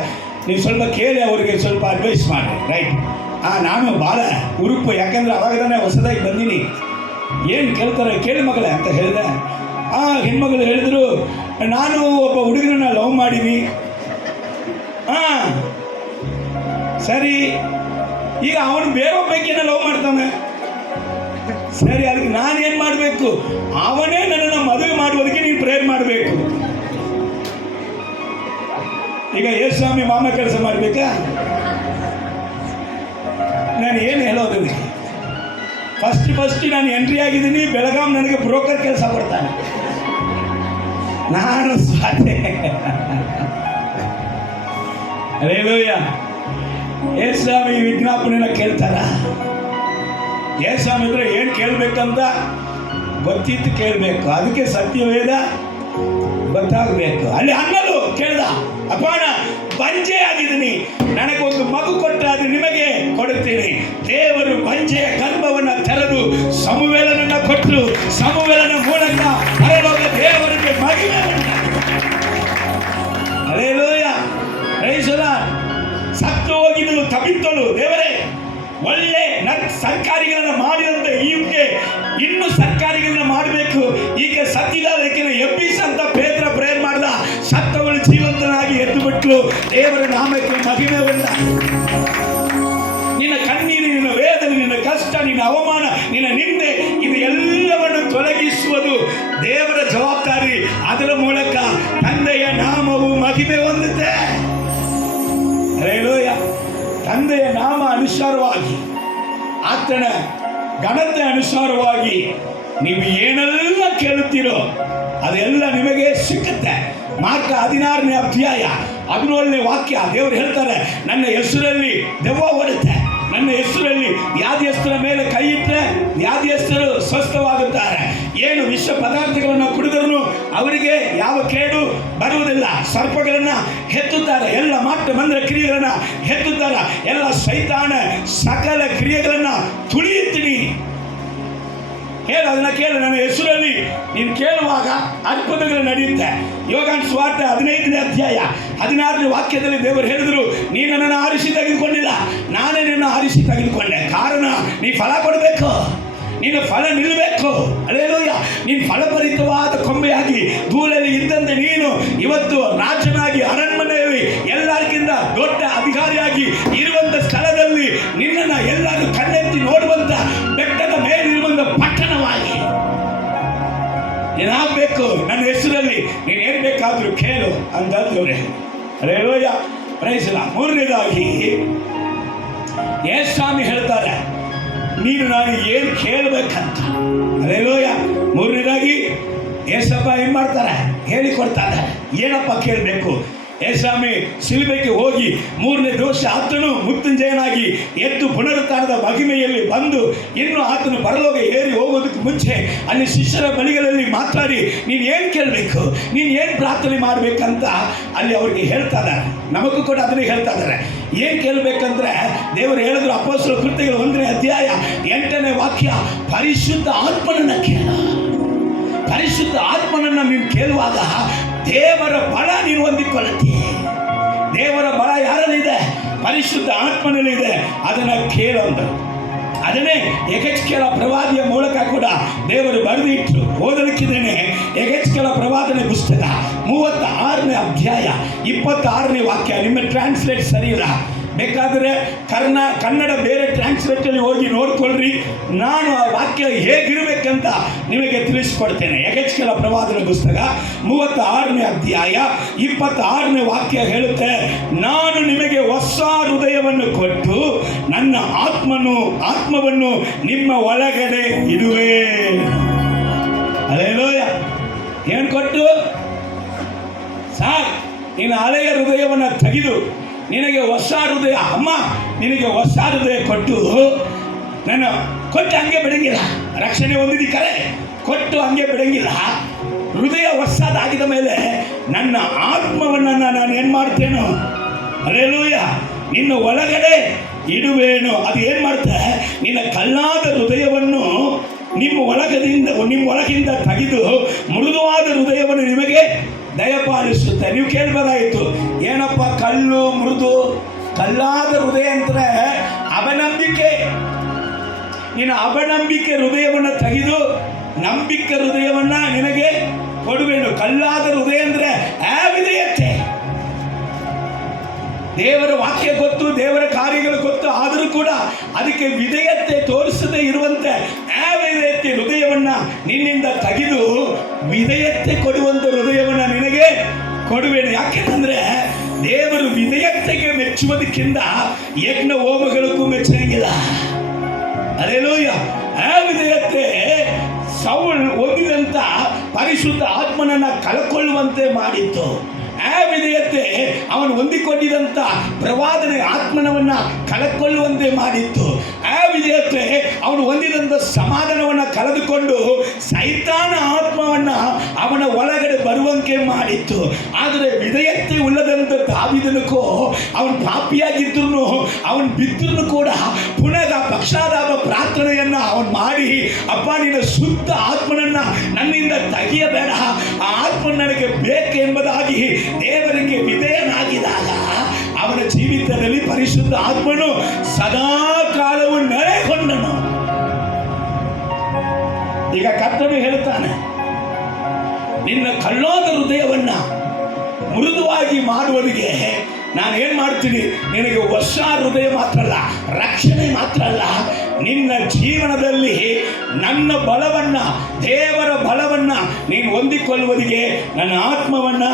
ನೀವು ಸ್ವಲ್ಪ ಕೇಳಿ ಅವ್ರಿಗೆ ಸ್ವಲ್ಪ ಅಡ್ವೈಸ್ ಮಾಡಿ. ರೈಟ್. ನಾನು ಭಾಳ ಉರುಪು, ಯಾಕಂದ್ರೆ ಅವಾಗ ತಾನೇ ಹೊಸದಾಗಿ ಬಂದೀನಿ, ಏನು ಕೇಳ್ತಾರೆ ಕೇಳಿ ಮಗಳೇ ಅಂತ ಹೇಳಿದೆ. ಹೆಣ್ಮಗಳು ಹೇಳಿದ್ರು, ನಾನು ಒಬ್ಬ ಹುಡುಗರನ್ನ ಲವ್ ಮಾಡೀನಿ. ಸರಿ, ಈಗ ಅವನು ಬೇರೆ ಒಬ್ಬಾಕಿನ ಲವ್ ಮಾಡ್ತಾನೆ. ಸರಿ, ಅದಕ್ಕೆ ನಾನೇನು ಮಾಡಬೇಕು? ಅವನೇ ನನ್ನನ್ನು ಮದುವೆ ಮಾಡುವುದಕ್ಕೆ ನೀನು ಪ್ರೇಯರ್ ಮಾಡಬೇಕು. ಈಗ ಯೇಸ್ವಾಮಿ ಮಾಮ ಕೆಲಸ ಮಾಡಬೇಕಾ? ನಾನು ಏನು ಹೇಳೋದಕ್ಕೆ, ಫಸ್ಟ್ ನಾನು ಎಂಟ್ರಿ ಆಗಿದ್ದೀನಿ ಬೆಳಗಾಂ, ನನಗೆ ಬ್ರೋಕರ್ ಕೆಲಸ ಕೊಡ್ತಾನೆ. ನಾನು ಸಾಧ್ಯ. ಹಲ್ಲೆಲೂಯಾ. ಯೇಸ್ವಾಮಿ ವಿಜ್ಞಾಪನೆನ ಕೇಳ್ತಾರ? ಯೇಸ್ವಾಮಿ ಇದ್ರೆ ಏನು ಕೇಳಬೇಕಂತ ಗೊತ್ತಿತ್ತು ಕೇಳಬೇಕು, ಅದಕ್ಕೆ ಸತ್ಯವೇದ ಗೊತ್ತಾಗಬೇಕು. ಅಲ್ಲಿ ಅನ್ನಲು ಕೇಳ್ದ, ಅಪ್ಪಣ ಬಂಜೆಯಾಗಿದ್ದೀನಿ, ನನಗೊಂದು ಮಗು ಕೊಟ್ಟರೆ ಅದು ನಿಮಗೆ ಕೊಡುತ್ತೀನಿ. ದೇವರು ಬಂಜೆಯ ಗರ್ಭವನ್ನು ತೆರೆದು ಸಮುವೇಲನನ್ನ ಕೊಟ್ಟರು. ಸಮುವೇಲನ ಮೂಲಕ ಪರಲೋಕ ದೇವರಿಗೆ ಮಹಿಮೆ ಉಂಟಾಯಿತು. Hallelujah, praise the Lord. ಸತ್ತು ಹೋಗಿದ್ದಳು ತಬಿತ್ತಳು, ದೇವರೇ ಒಳ್ಳೆ ಸರ್ಕಾರಿಗಳನ್ನ ಮಾಡಿದಂತೆ ಈಕೆ ಇನ್ನು ಸರ್ಕಾರಿಗಳನ್ನ ಮಾಡಬೇಕು, ಈಗ ಸತ್ತಿದ್ದಕ್ಕೆ ಎಬ್ಬಿಸ್ ಅಂತ ಪೇತ್ರ ಪ್ರೇಯರ್ ಮಾಡ್ದ. ಸತ್ತವಳು ಜೀವಂತನಾಗಿ ಎದ್ದು ಬಿಟ್ಲು. ದೇವರ ನಾಮಕ್ಕೆ ಮಹಿಮೆ ಉಂಟ. ನಿನ್ನ ಕಣ್ಣೀರು, ನಿನ್ನ ವೇದನೆ, ನಿನ್ನ ಕಷ್ಟ, ನಿನ್ನ ಅವಮಾನ, ನಿನ್ನ ನಿಂದೆ, ಇದು ಎಲ್ಲವನ್ನು ತೊಲಗಿಸುವುದು ದೇವರ ಜವಾಬ್ದಾರಿ. ಅದರ ಮೂಲಕ ತಂದೆಯ ನಾಮವು ಮಹಿಮೆ ಹೊಂದುತ್ತೆ. ಹಲ್ಲೆಲೂಯ. ತಂದೆಯ ನಾಮ ಅನುಸಾರವಾಗಿ, ಆತನ ಘನತೆ ಅನುಸಾರವಾಗಿ ನೀವು ಏನೆಲ್ಲ ಕೇಳುತ್ತೀರೋ ಅದೆಲ್ಲ ನಿಮಗೆ ಸಿಕ್ಕುತ್ತೆ. ಮಾರ್ಕ 16ನೇ ಅಧ್ಯಾಯ 17ನೇ ವಾಕ್ಯ ದೇವರು ಹೇಳ್ತಾರೆ, ನನ್ನ ಹೆಸರಲ್ಲಿ ದೆವ್ವ ಹೊಡುತ್ತೆ, ನನ್ನ ಹೆಸರಲ್ಲಿ ವ್ಯಾಧಿಯಸ್ಥರ ಮೇಲೆ ಕೈ ಇಟ್ಟರೆ ವ್ಯಾಧಿಯಸ್ಥರು ಸ್ವಸ್ಥವಾಗುತ್ತಾರೆ. ಏನು ವಿಷ ಪದಾರ್ಥಗಳನ್ನು ಕುಡಿದರೂ ಅವರಿಗೆ ಯಾವ ಕೇಡು ಬರುವುದಿಲ್ಲ. ಸರ್ಪಗಳನ್ನು ಹೆತ್ತುತ್ತಾರೆ, ಎಲ್ಲ ಮಾಟ ಮಂದ್ರ ಕ್ರಿಯೆಗಳನ್ನು ಹೆತ್ತುತ್ತಾರೆ, ಎಲ್ಲ ಸೈತಾನ ಸಕಲ ಕ್ರಿಯೆಗಳನ್ನು ತುಳಿಯುತ್ತೀನಿ. ಹೇಳು, ಅದನ್ನ ಕೇಳು. ನನ್ನ ಹೆಸರಲ್ಲಿ ನೀನು ಕೇಳುವಾಗ ಅದ್ಭುತಗಳು ನಡೆಯುತ್ತೆ. ಯೋಹಾನ ಸುವಾರ್ತೆ 15ನೇ ಅಧ್ಯಾಯ 16ನೇ ವಾಕ್ಯದಲ್ಲಿ ದೇವರು ಹೇಳಿದರು, ನೀನು ನನ್ನನ್ನು ಆರಿಸಿ ತೆಗೆದುಕೊಂಡಿಲ್ಲ, ನಾನೇ ನಿನ್ನ ಆರಿಸಿ ತೆಗೆದುಕೊಂಡೆ. ಕಾರಣ ನೀ ಫಲ ಕೊಡಬೇಕು, ನಿನ್ನ ಫಲ ನಿಲ್ಲಬೇಕು. ಹಲ್ಲೆಲೂಯ. ನೀನು ಫಲಭರಿತವಾದ ಕೊಂಬೆಯಾಗಿ ಧೂಳಲ್ಲಿ ಇದ್ದಂತೆ ನೀನು ಇವತ್ತು ರಾಜನಾಗಿ ಅರಣ್ಮನೆಯಲ್ಲಿ ಎಲ್ಲರಿಗಿಂತ ದೊಡ್ಡ ಅಧಿಕಾರಿಯಾಗಿ ಇರುವಂತ ಸ್ಥಳದಲ್ಲಿ ನಿನ್ನನ್ನು ಎಲ್ಲರೂ ಕಣ್ಣೆತ್ತಿ ನೋಡುವಂತ ಬೆಟ್ಟದ ಮೇಲಿರುವಂತ ಪಟ್ಟಣವಾಗಿ ಏನಾಗಬೇಕು. ನನ್ನ ಹೆಸರಲ್ಲಿ ನೀನು ಏನ್ ಬೇಕಾದ್ರೂ ಕೇಳು ಅಂತಂದ್ರೆ. Hallelujah, praise the Lord. ಮೂರನೇದಾಗಿ ಯೇಸುಸ್ವಾಮಿ ಹೇಳ್ತಾರೆ, ನೀನು ನಾನು ಏನು ಕೇಳಬೇಕಂತ. ಹಲ್ಲೆಲೂಯ. ಮೂರನೇದಾಗಿ ಯೇಸಪ್ಪ ಏನು ಮಾಡ್ತಾರೆ, ಹೇಳಿಕೊಡ್ತಾರೆ ಏನಪ್ಪ ಕೇಳಬೇಕು. ಯೇಸುಸ್ವಾಮಿ ಶಿಲುಬೆಗೆ ಹೋಗಿ 3ನೇ ದಿವಸ ಆತನು ಮೃತ್ಯುಂಜಯನಾಗಿ ಎದ್ದು ಪುನರುತ್ಥಾನದ ಮಹಿಮೆಯಲ್ಲಿ ಬಂದು ಇನ್ನು ಆತನು ಪರಲೋಕ ಏರಿ ಹೋಗೋದಕ್ಕೆ ಮುಂಚೆ ಅಲ್ಲಿ ಶಿಷ್ಯರ ಬಳಿಗಳಲ್ಲಿ ಮಾತಾಡಿ ನೀನು ಏನು ಕೇಳಬೇಕು, ನೀನು ಏನು ಪ್ರಾರ್ಥನೆ ಮಾಡಬೇಕಂತ ಅಲ್ಲಿ ಅವ್ರಿಗೆ ಹೇಳ್ತಾ ಇದ್ದಾರೆ. ನಮಗೂ ಕೂಡ ಅದನ್ನೇ ಹೇಳ್ತಾ ಇದ್ದಾರೆ. ಏನು ಕೇಳಬೇಕಂದ್ರೆ ದೇವರು ಹೇಳಿದ್ರು, ಅಪೊಸ್ತಲರ ಕೃತ್ಯಗಳು 1ನೇ ಅಧ್ಯಾಯ 8ನೇ ವಾಕ್ಯ, ಪರಿಶುದ್ಧ ಆತ್ಮನನ್ನ ಕೇಳ. ಪರಿಶುದ್ಧ ಆತ್ಮನನ್ನ ನೀನು ಕೇಳುವಾಗ ದೇವರ ಬಲ ನೀನು ಹೊಂದಿಕೊಳ್ಳುತ್ತಿ. ದೇವರ ಬಲ ಯಾರಲ್ಲಿದೆ? ಪರಿಶುದ್ಧ ಆತ್ಮನಲ್ಲಿದೆ. ಅದನ್ನು ಕೇಳೋದು. ಅದನ್ನೇ ಯೆಹೆಜ್ಕೇಲ ಪ್ರವಾದಿಯ ಮೂಲಕ ಕೂಡ ದೇವರು ಬರೆದಿಟ್ಟು ಓದಲಿಕ್ಕಿದ್ದೇನೆ. ಯೆಹೆಜ್ಕೇಲ ಪ್ರವಾದನೆ ಪುಸ್ತಕ 36ನೇ ಅಧ್ಯಾಯ 26ನೇ ವಾಕ್ಯ. ನಿಮ್ಮ ಟ್ರಾನ್ಸ್ಲೇಟ್ ಸರಿ ಇಲ್ಲ, ಬೇಕಾದರೆ ಕನ್ನಡ ಬೇರೆ ಟ್ರಾನ್ಸ್ಲೇಟಲ್ಲಿ ಹೋಗಿ ನೋಡ್ಕೊಳ್ರಿ. ನಾನು ಆ ವಾಕ್ಯ ಹೇಗಿರಬೇಕಂತ ನಿಮಗೆ ತಿಳಿಸ್ಕೊಡ್ತೇನೆ. ಯೆಹೆಜ್ಕೇಲ ಪ್ರವಾದನೆ ಪುಸ್ತಕ 36ನೇ ಅಧ್ಯಾಯ 26ನೇ ವಾಕ್ಯ ಹೇಳುತ್ತೆ, ನಾನು ನಿಮಗೆ ಹೊಸ ಹೃದಯವನ್ನು ಕೊಟ್ಟು ನನ್ನ ಆತ್ಮವನ್ನು ನಿಮ್ಮ ಒಳಗಡೆ ಇಡುವೆ. ಹಲ್ಲೆಲೂಯ. ಏನು ಕೊಟ್ಟು? ಸಾಕು, ನಿನ್ನ ಹಳೆಯ ಹೃದಯವನ್ನು ತೆಗೆದು ನಿನಗೆ ಹೊಸ ಹೃದಯ, ಅಮ್ಮ ನಿನಗೆ ಹೊಸ ಹೃದಯ ಕೊಟ್ಟು ಹಂಗೆ ಬಿಡಂಗಿಲ್ಲ. ರಕ್ಷಣೆ ಹೊಂದಿದಿ ಕರೆ, ಕೊಟ್ಟು ಹಂಗೆ ಬಿಡಂಗಿಲ್ಲ. ಹೃದಯ ಹೊಸದಾಗಿದ ಮೇಲೆ ನನ್ನ ಆತ್ಮವನ್ನು ನಾನು ಏನು ಮಾಡ್ತೇನೋ, ಹಲ್ಲೆಲೂಯ, ನಿನ್ನ ಒಳಗಡೆ ಇಡುವೇನು. ಅದು ಏನು ಮಾಡ್ತೆ? ನಿನ್ನ ಕಲ್ಲಾದ ಹೃದಯವನ್ನು ನಿಮ್ಮ ಒಳಗಿಂದ ತೆಗೆದು ಮೃದುವಾದ ಹೃದಯವನ್ನು ನಿಮಗೆ ದಯಪಾಲಿಸುತ್ತೆ. ನೀವು ಕೇಳಬೇಕಾಯಿತು, ಏನಪ್ಪ ಕಲ್ಲು ಮೃದು? ಕಲ್ಲಾದ ಹೃದಯ ಅಂದರೆ ಅಪನಂಬಿಕೆ. ನೀನು ಅಪನಂಬಿಕೆ ಹೃದಯವನ್ನು ತೆಗೆದು ನಂಬಿಕೆ ಹೃದಯವನ್ನು ನಿನಗೆ ಕೊಡುವೇನು. ಕಲ್ಲಾದ ಹೃದಯ ಅಂದರೆ ವಿಧೇಯತೆ. ದೇವರ ವಾಕ್ಯ ಗೊತ್ತು, ದೇವರ ಕಾರ್ಯಗಳು ಗೊತ್ತು, ಆದರೂ ಕೂಡ ಅದಕ್ಕೆ ವಿಧೇಯತೆ ತೋರಿಸದೇ ಇರುವಂತೆ ವಿಧೇಯತೆ ಹೃದಯವನ್ನು ನಿನ್ನಿಂದ ತೆಗೆದು ವಿಧೇಯತೆ ಕೊಡುವಂಥ ಹೃದಯವನ್ನು ನಿನಗೆ ಕೊಡುವೇನು. ಯಾಕೆಂದರೆ ದೇವರು ವಿಧೇಯತೆಗೆ ಮೆಚ್ಚುವುದಕ್ಕಿಂತ ಯಜ್ಞ ಹೋಮಗಳಿಗೂ ಮೆಚ್ಚಂಗಿಲ್ಲ. ಹಲ್ಲೆಲೂಯ. ವಿಧೇಯತೆ ಸೌಲ್ ಹೊಂದಿದಂಥ ಪರಿಶುದ್ಧ ಆತ್ಮನನ್ನು ಕಳ್ಕೊಳ್ಳುವಂತೆ ಮಾಡಿತ್ತು. ಆ ವಿಧೇಯತೆ ಅವನು ಹೊಂದಿಕೊಂಡಿದಂತ ಪ್ರವಾದನೆ ಆತ್ಮನವನ್ನ ಕಳಕೊಳ್ಳುವಂತೆ ಮಾಡಿತ್ತು. ಆ ವಿಧೇಯತೆ ಅವನು ಹೊಂದಿದಂತ ಸಮಾಧಾನವನ್ನ ಕಳೆದುಕೊಂಡು ಸೈತಾನ ಆತ್ಮವನ್ನ ಅವನ ಒಳಗಡೆ ಬರುವಂತೆ ಮಾಡಿತ್ತು. ಆದರೆ ವಿಧೇಯತೆ ಉಳ್ಳದಂತ ದಾವೀದನಿಗೂ ಅವನು ಪಾಪಿಯಾಗಿದ್ರು ಅವನು ಬಿದ್ದರೂ ಕೂಡ ಪುನಃ ಪಕ್ಷಾತಾಪ ಪ್ರಾರ್ಥನೆಯನ್ನ ಅವನು ಮಾಡಿ, ಅಪ್ಪ ನಿನ್ನ ಶುದ್ಧ ಆತ್ಮನನ್ನ ನನ್ನಿಂದ ತೆಗೆಯಬೇಡ, ಆ ಆತ್ಮ ನನಗೆ ಬೇಕೆಂಬುದಾಗಿ ದೇವರಿಗೆ ವಿಧೇಯನಾಗಿದಾಗ ಅವನ ಜೀವಿತದಲ್ಲಿ ಪರಿಶುದ್ಧ ಆತ್ಮನು ಸದಾ ಕಾಲವು ನೆಲೆಗೊಂಡನು. ಈಗ ಕರ್ತನು ಹೇಳುತ್ತಾನೆ, ನಿನ್ನ ಕಳ್ಳಾದ ಹೃದಯವನ್ನ ಮೃದುವಾಗಿ ಮಾಡುವವರಿಗೆ ನಾನು ಏನು ಮಾಡ್ತೀನಿ, ನಿನಗೆ ಹೊಸ ಹೃದಯ ಮಾತ್ರ ಅಲ್ಲ, ರಕ್ಷಣೆ ಮಾತ್ರ ಅಲ್ಲ, ನಿನ್ನ ಜೀವನದಲ್ಲಿ ನನ್ನ ಬಲವನ್ನ, ದೇವರ ಬಲವನ್ನ ನೀನು ಹೊಂದಿಕೊಳ್ಳುವುದಿಗೆ ನನ್ನ ಆತ್ಮವನ್ನ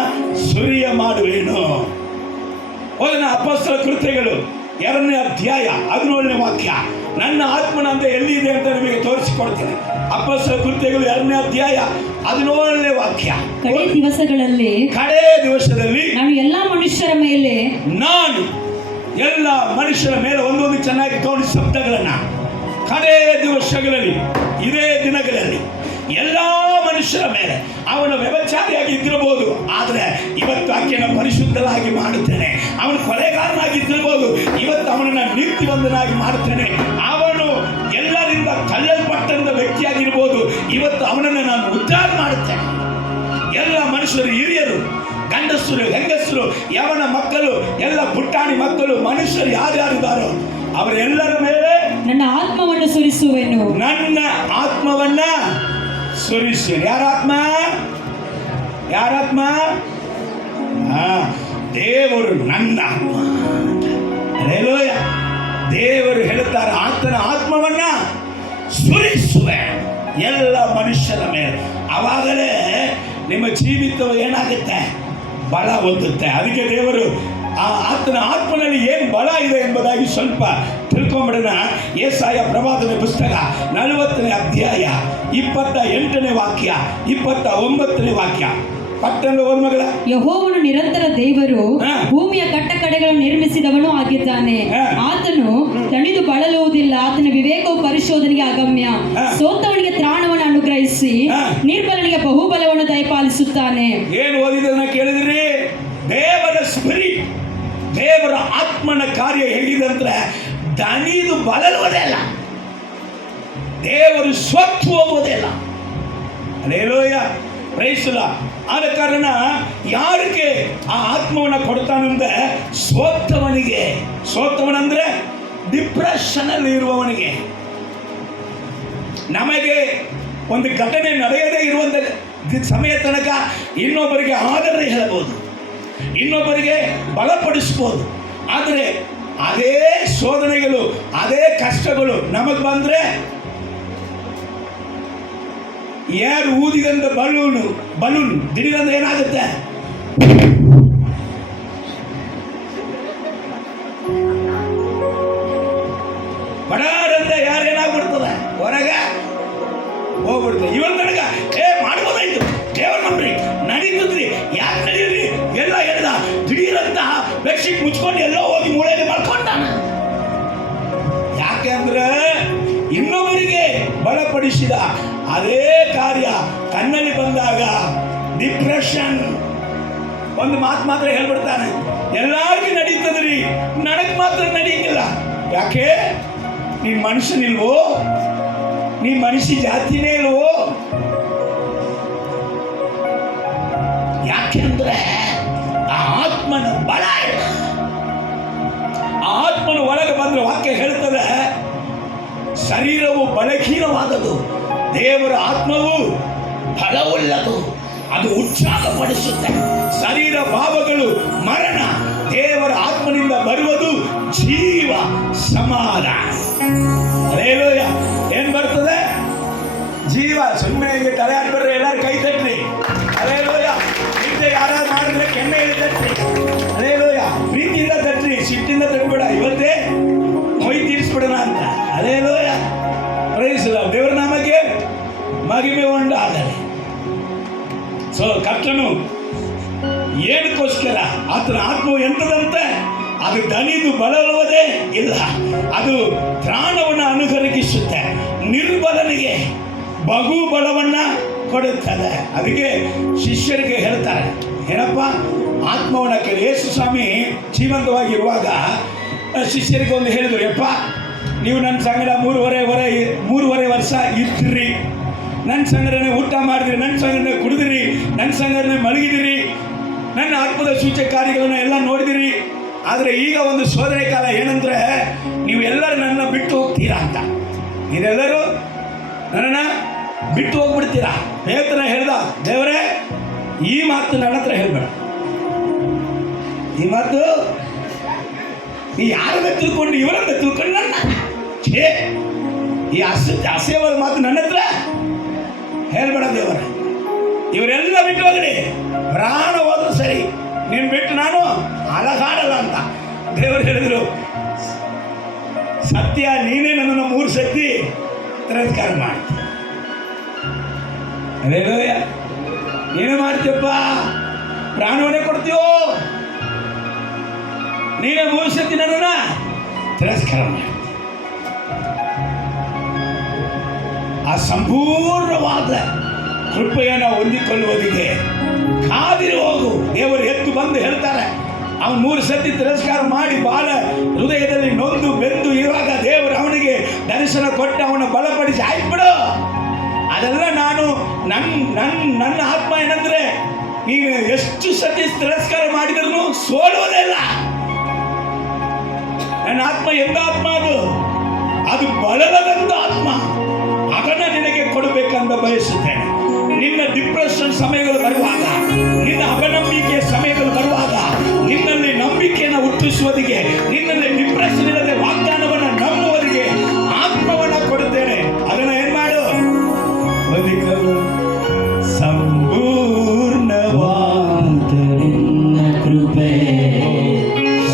ಸುರಿಯ ಮಾಡುವೇನು. ಹೋದ ಅಪೊಸ್ತಲ ಕೃತ್ಯಗಳು 2ನೇ ಅಧ್ಯಾಯ 17ನೇ ವಾಕ್ಯ. ನನ್ನ ಆತ್ಮನ ಅಂತ ಎಲ್ಲಿದೆ ಅಂತ ನಿಮಗೆ ತೋರಿಸಿಕೊಡ್ತೇನೆ. ಅಪೊಸ್ತಲ ಕೃತ್ಯಗಳು 2ನೇ ಅಧ್ಯಾಯ 17ನೇ ವಾಕ್ಯ. ಕಡೆ ದಿವಸದಲ್ಲಿ ನಾನು ಎಲ್ಲ ಮನುಷ್ಯರ ಮೇಲೆ ಒಂದೊಂದು ಚೆನ್ನಾಗಿ ತೋರಿಸಿ ಶಬ್ದಗಳನ್ನ, ಕಡೆ ದಿವಸಗಳಲ್ಲಿ, ಇದೇ ದಿನಗಳಲ್ಲಿ ಎಲ್ಲ ಮನುಷ್ಯರ ಮೇಲೆ, ಅವನ ವ್ಯಭಿಚಾರಿಯಾಗಿ ಇದ್ದಿರಬಹುದು, ಆದರೆ ಇವತ್ತು ಆಕೆಯನ್ನು ಪರಿಶುದ್ಧರಾಗಿ ಮಾಡುತ್ತೇನೆ. ಅವನು ಕೊಲೆಗಾರನಾಗಿದ್ದಿರಬಹುದು, ಇವತ್ತು ಅವನನ್ನು ನೀತಿವಂತನಾಗಿ ಮಾಡುತ್ತೇನೆ. ಅವನು ಎಲ್ಲರಿಂದ ಕಲ್ಲಲ್ಪಟ್ಟಂತ ವ್ಯಕ್ತಿಯಾಗಿರ್ಬೋದು, ಇವತ್ತು ಅವನನ್ನು ನಾನು ಉದ್ಧಾರ ಮಾಡುತ್ತೇನೆ. ಎಲ್ಲ ಮನುಷ್ಯರು, ಹಿರಿಯರು, ಗಂಡಸರು, ಹೆಂಗಸರು, ಯವನ ಮಕ್ಕಳು, ಎಲ್ಲ ಪುಟ್ಟಾಣಿ ಮಕ್ಕಳು, ಮನುಷ್ಯರು ಯಾರ್ಯಾರಿದ್ದಾರೋ ಅವರೆಲ್ಲರ ಮೇಲೆ ನನ್ನ ಆತ್ಮವನ್ನು ಸುರಿಸುವೆನು. ನನ್ನ ಆತ್ಮವನ್ನ ಸುರಿಸುವೆನು. ಯಾರಾತ್ಮ? ದೇವರು ನನ್ನ ಆತ್ಮ. ಹಲ್ಲೆಲೂಯ. ದೇವರು ಹೇಳುತ್ತಾರೆ, ಆತನ ಆತ್ಮವನ್ನ ಸುರಿಸುವೆ ಎಲ್ಲ ಮನುಷ್ಯರ ಮೇಲೆ. ಆವಾಗಲೇ ನಿಮ್ಮ ಜೀವಿತವು ಏನಾಗುತ್ತೆ? ಬಲ ಹೊಂದುತ್ತೆ. ಅದಕ್ಕೆ ದೇವರು ಆತನ ಆತ್ಮನಲ್ಲಿ ಏನು ಬಲ ಇದೆ ಎಂಬುದಾಗಿ ಸ್ವಲ್ಪ ತಿಳ್ಕೊಂಬಿಡೋಣ. ಯೆಶಾಯ ಪ್ರವಾದನೆ ಪುಸ್ತಕ 40ನೇ ಅಧ್ಯಾಯ 28ನೇ ವಾಕ್ಯ 29ನೇ ವಾಕ್ಯ. ಪಟ್ಟಣ ಮಗಳ ಯೆಹೋವನು ನಿರಂತರ ದೇವರು, ಭೂಮಿಯ ಕಟ್ಟಕಡೆಗಳನ್ನು ನಿರ್ಮಿಸಿದವನು ಆಗಿದ್ದಾನೆ. ಆತನು ತಣಿದು ಬಳಲುವುದಿಲ್ಲ, ಆತನ ವಿವೇಕವು ಪರಿಶೋಧನೆಗೆ ಅಗಮ್ಯ. ಸೋತವನಿಗೆ ತ್ರಾಣವನ್ನು ಅನುಗ್ರಹಿಸಿ ನಿರ್ಬಲನಿಗೆ ಬಹುಬಲವನ್ನು ದಯಪಾಲಿಸುತ್ತಾನೆ. ಏನು ಓದಿದನ್ನ ಕೇಳಿದ್ರಿ? ದೇವರ ಸ್ಪಿರಿಟ್, ದೇವರ ಆತ್ಮನ ಕಾರ್ಯ ಹೇಗಿದೆ ಅಂದ್ರೆ ದಣಿದು ಬಳಲುವುದೇ ಇಲ್ಲ, ದೇವರು ಸ್ವತ್ತು ಹೋಗುವುದೇ ಇಲ್ಲ. Hallelujah, praise the Lord. ಆದ ಕಾರಣ ಯಾರಿಗೆ ಆ ಆತ್ಮವನ್ನು ಕೊಡ್ತಾನಂದ್ರೆ ಸ್ವತ್ತವನಿಗೆ. ಸ್ವತ್ತವನಂದ್ರೆ ಡಿಪ್ರೆಷನ್ ಅಲ್ಲಿ ಇರುವವನಿಗೆ. ನಮಗೆ ಒಂದು ಘಟನೆ ನಡೆಯದೇ ಇರುವಂತ ಸಮಯ ತನಕ ಇನ್ನೊಬ್ಬರಿಗೆ ಆದರಣೆ ಹೇಳಬಹುದು, ಇನ್ನೊಬ್ಬರಿಗೆ ಬಲಪಡಿಸ್ಬೋದು. ಆದರೆ ಅದೇ ಶೋಧನೆಗಳು, ಅದೇ ಕಷ್ಟಗಳು ನಮಗೆ ಬಂದರೆ ಯಾರು ಊದಿದಂತ ಬಲೂನ್ ದಿಢೀರಂದ್ರೆ ಏನಾಗುತ್ತೆ? ಬಡಾರಂತ ಯಾರೇನಾಗ್ಬಿಡ್ತದೆ? ಹೊರಗೆ ಹೋಗ್ಬಿಡ್ತದೆ. ಇವನ್ ನನಗ ಮಾಡ್ಬೋದಾಯ್ತು, ದೇವ್ರ ನಂಬ್ರಿ, ನಡೀತದ್ರಿ, ಯಾಕೆ ನಡೀರಿ ಎಲ್ಲ ಹೇಳ್ದ, ದಿಢೀರಂತ ಬೆಡ್ಶೀಟ್ ಮುಚ್ಕೊಂಡು ಎಲ್ಲೋ ಹೋಗಿ ಮೂಳೆಯಲ್ಲಿ ಮಾಡ್ಕೊಂಡ. ಯಾಕೆ ಅಂದ್ರೆ ಇನ್ನೊಬ್ಬರಿಗೆ ಬಲಪಡಿಸಿದ ಅದೇ ಕಾರ್ಯ ಕಣ್ಣಲ್ಲಿ ಬಂದಾಗ ಡಿಪ್ರೆಷನ್. ಒಂದು ಮಾತ್ರ ಹೇಳ್ಬಿಡ್ತಾನೆ, ಎಲ್ಲರಿಗೂ ನಡೀತದ್ರಿ, ನನಗೆ ಮಾತ್ರ ನಡೀತಿಲ್ಲ. ಯಾಕೆ? ನೀನ್ ಮನುಷ್ಯನಿಲ್ವೋ? ನೀ ಮನುಷ್ಯ ಜಾತಿನೇ ಇಲ್ವೋ? ಯಾಕೆಂದ್ರೆ ಆ ಆತ್ಮನ ಬಲ ಇಲ್ಲ. ಆ ಆತ್ಮನ ಒಳಗೆ ಬಂದ್ರೆ ವಾಕ್ಯ ಹೇಳ್ತದೆ, ಶರೀರವು ಬಲಹೀನವಾದದು, ದೇವರ ಆತ್ಮವು ಬಲವುಳ್ಳದು, ಅದು ಉತ್ಸಾಹಪಡಿಸುತ್ತೆ. ಶರೀರ ಭಾವಗಳು ಮರಣ, ದೇವರ ಆತ್ಮನಿಂದ ಬರುವುದು ಜೀವ, ಸಮಾಧಾನ. ಹಲ್ಲೆಲೂಯ. ಏನ್ ಬರ್ತದೆ? ಜೀವ. ಸುಮ್ಮನೆ ತಲೆ ಹಾಕ್ಬರ್ರಿ, ಎಲ್ಲರೂ ಕೈ ತಟ್ರಿ. ಹಲ್ಲೆಲೂಯ. ನಿದ್ದೆ ಯಾರಾದ್ರು ಮಾಡಿದ್ರೆ ಕೆನ್ನೆ ತಟ್ರಿ. ಹಲ್ಲೆಲೂಯ. ಪ್ರೀತಿಯಿಂದ ತಟ್ರಿ, ಸಿಟ್ಟಿಂದ ತಟ್ಬೇಡ. ಇವತ್ತೇ ಮೊಯ್ ತೀರಿಸ್ಬಿಡೋಣ ಅಂತ. ಹಲ್ಲೆಲೂಯ. Praise the Lord. ದೇವರ ನಾಮಕ್ಕೆ ಮಹಿಮೆ ಉಂಟಾಗಲಿ. ಸೊ ಕರ್ತನು ಏನಕ್ಕೋ ಅದಕ್ಕೋಸ್ಕರ ಆತನ ಆತ್ಮವು ಎಂಥದಂತೆ, ಅದು ದಣಿದು ಬಳಲುವುದೇ ಇಲ್ಲ, ಅದು ತ್ರಾಣವನ್ನು ಅನುಗ್ರಹಿಸುತ್ತೆ, ನಿರ್ಬಲನಿಗೆ ಬಹು ಬಲವನ್ನ ಕೊಡುತ್ತದೆ. ಅದಕ್ಕೆ ಶಿಷ್ಯರಿಗೆ ಹೇಳ್ತಾರೆ, ಏನಪ್ಪ ಆತ್ಮವನ್ನ ಕೇಳಿ. ಯೇಸು ಸ್ವಾಮಿ ಜೀವಂತವಾಗಿರುವಾಗ ಶಿಷ್ಯರಿಗೆ ಒಂದು ಹೇಳಿದ್ರು, ಯಪ್ಪ ನೀವು ನನ್ನ ಸಂಗಡ ಮೂರುವರೆ ವರ್ಷ ಇದ್ರಿ, ನನ್ನ ಸಂಗಡನೆ ಊಟ ಮಾಡಿದ್ರಿ, ನನ್ನ ಸಂಗಡನೆ ಕುಡಿದಿರಿ, ನನ್ನ ಸಂಗಡನೆ ಮಲಗಿದಿರಿ, ನನ್ನ ಆತ್ಮದ ಸೂಚಕ ಕಾರ್ಯಗಳನ್ನ ಎಲ್ಲ ನೋಡಿದಿರಿ. ಆದರೆ ಈಗ ಒಂದು ಶೋಧನೆ ಕಾಲ ಏನಂದ್ರೆ, ನೀವೆಲ್ಲರೂ ನನ್ನ ಬಿಟ್ಟು ಹೋಗ್ತೀರಾ ಅಂತ. ನೀವೆಲ್ಲರೂ ನನ್ನನ್ನು ಬಿಟ್ಟು ಹೋಗ್ಬಿಡ್ತೀರಾ. ಪೇತ್ರನ ಹೇಳ್ದ, ದೇವರೇ ಈ ಮಾತು ನನ್ನ ಹತ್ರ ಹೇಳ್ಬೇಡ, ಈ ಮಾತು ನೀ ಯಾರನ್ನ ತಿಳ್ಕೊಂಡು ಇವರನ್ನ ತಿಳ್ಕೊಂಡು ನನ್ನ ಈ ಅಸಹ್ಯವಾದ ಮಾತು ನನ್ನ ಹತ್ರ ಹೇಳ್ಬೇಡ ದೇವರ. ಇವರೆಲ್ಲ ಬಿಟ್ಟು ಹೋಗಲಿ, ಪ್ರಾಣ ಹೋದ್ರು ಸರಿ, ನೀನು ಬಿಟ್ಟು ನಾನು ಅಲಗಾಡಲ್ಲ ಅಂತ ದೇವರು ಹೇಳಿದ್ರು. ಸತ್ಯ ನೀನೇ ನನ್ನನ್ನು 3 ಸತಿ ತಿರಸ್ಕಾರ ಮಾಡ್ತಿ. ಅದೇನೋಯ್ಯ ನೀನು ಮಾಡ್ತೀಯಪ್ಪ, ಪ್ರಾಣವನ್ನೇ ಕೊಡ್ತೀವೋ, ನೀನೇ 3 ಸತಿ ನನ್ನನ್ನು ತಿರಸ್ಕಾರ ಮಾಡಿ. ಆ ಸಂಪೂರ್ಣವಾದ ಕೃಪೆಯನ್ನು ಹೊಂದಿಕೊಳ್ಳುವುದಿಗೆ ಕಾದಿರು ಹೋಗು. ದೇವರು ಎದ್ದು ಬಂದು ಹೇಳ್ತಾರೆ, ಅವನು 3 ಸತಿ ತಿರಸ್ಕಾರ ಮಾಡಿ ಬಾಳ ಹೃದಯದಲ್ಲಿ ನೊಂದು ಬೆಂದು ಇರುವಾಗ ದೇವರು ಅವನಿಗೆ ದರ್ಶನ ಕೊಟ್ಟು ಅವನ ಬಲಪಡಿಸಿ ಆಯ್ಬಿಡು. ಅದೆಲ್ಲ ನಾನು ನನ್ನ ಆತ್ಮ ಏನಂದ್ರೆ, ನೀನು ಎಷ್ಟು ಸತಿ ತಿರಸ್ಕಾರ ಮಾಡಿದ್ರು ಸೋಲುವುದೇ ಇಲ್ಲ. ನನ್ನ ಆತ್ಮ ಎಂದ ಆತ್ಮ ಅದು ಬಲದಂತ ಆತ್ಮ. ಅದನ್ನ ನಿನಗೆ ಕೊಡಬೇಕಂತ ಬಯಸುತ್ತೇನೆ. ನಿನ್ನ ಡಿಪ್ರೆಷನ್ ಸಮಯಗಳು ಬರುವಾಗ, ನಿನ್ನ ಅಪನಂಬಿಕೆಯ ಸಮಯಗಳು ಬರುವಾಗ, ನಿನ್ನಲ್ಲಿ ನಂಬಿಕೆಯನ್ನು ಹುಟ್ಟಿಸುವುದಿಗೆ, ನಿನ್ನಲ್ಲಿ ಡಿಪ್ರೆಷನ್ ಇಲ್ಲದೆ ವಾಗ್ದಾನವನ್ನು ನಂಬುವುದಿಗೆ ಆತ್ಮವನ್ನು ಕೊಡುತ್ತೇನೆ. ಅದನ್ನ ಏನ್ ಮಾಡು, ಬದುಕಲು ಸಂಪೂರ್ಣವಾದ ನಿನ್ನ ಕೃಪೆ,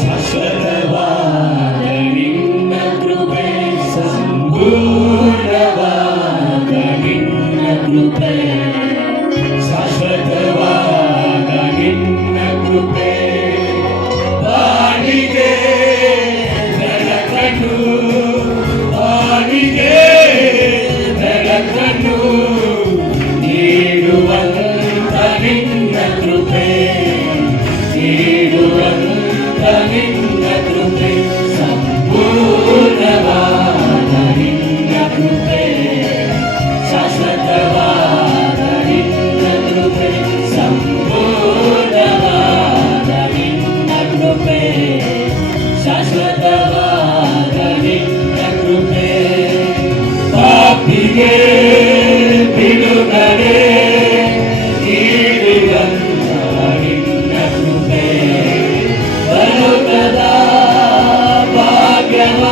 ಶಾಶ್ವತವಾದ ನಿನ್ನ ಕೃಪೆ, ಸಂಪೂರ್ಣವಾದ ನಿನ್ನ ಕೃಪೆ, ಶಾಶ್ವತವಾದ ನಿನ್ನ ಕೃಪೆ, ಬಾಳಿಗೆ ಬೆಳಕನ್ನು, ಬಾಳಿಗೆ ಬೆಳಕನ್ನು ನೀಡುವಂತ ನಿನ್ನ ಕೃಪೆ, ನೀಡುವಂತ ನಿನ್ನ ಕೃಪೆ, ಸಂಪೂರ್ಣವಾದ ನಿನ್ನ ಕೃಪೆ, ಶಾಶ್ವತವಾದ ನಿನ್ನ ಕೃಪೆ, ಸಂಪೂರ್ಣವಾದ ನಿನ್ನ ಕೃಪೆ, ಶಾಶ್ವತವಾದ ನಿನ್ನ ಕೃಪೆ, ಪಾಪಿಗೆ ಬಿಡುಗಡೆ ನೀಡುವಂತ ನಿನ್ನ ಕೃಪೆ, ಬರುಗದ ಭಾಗ್ಯವ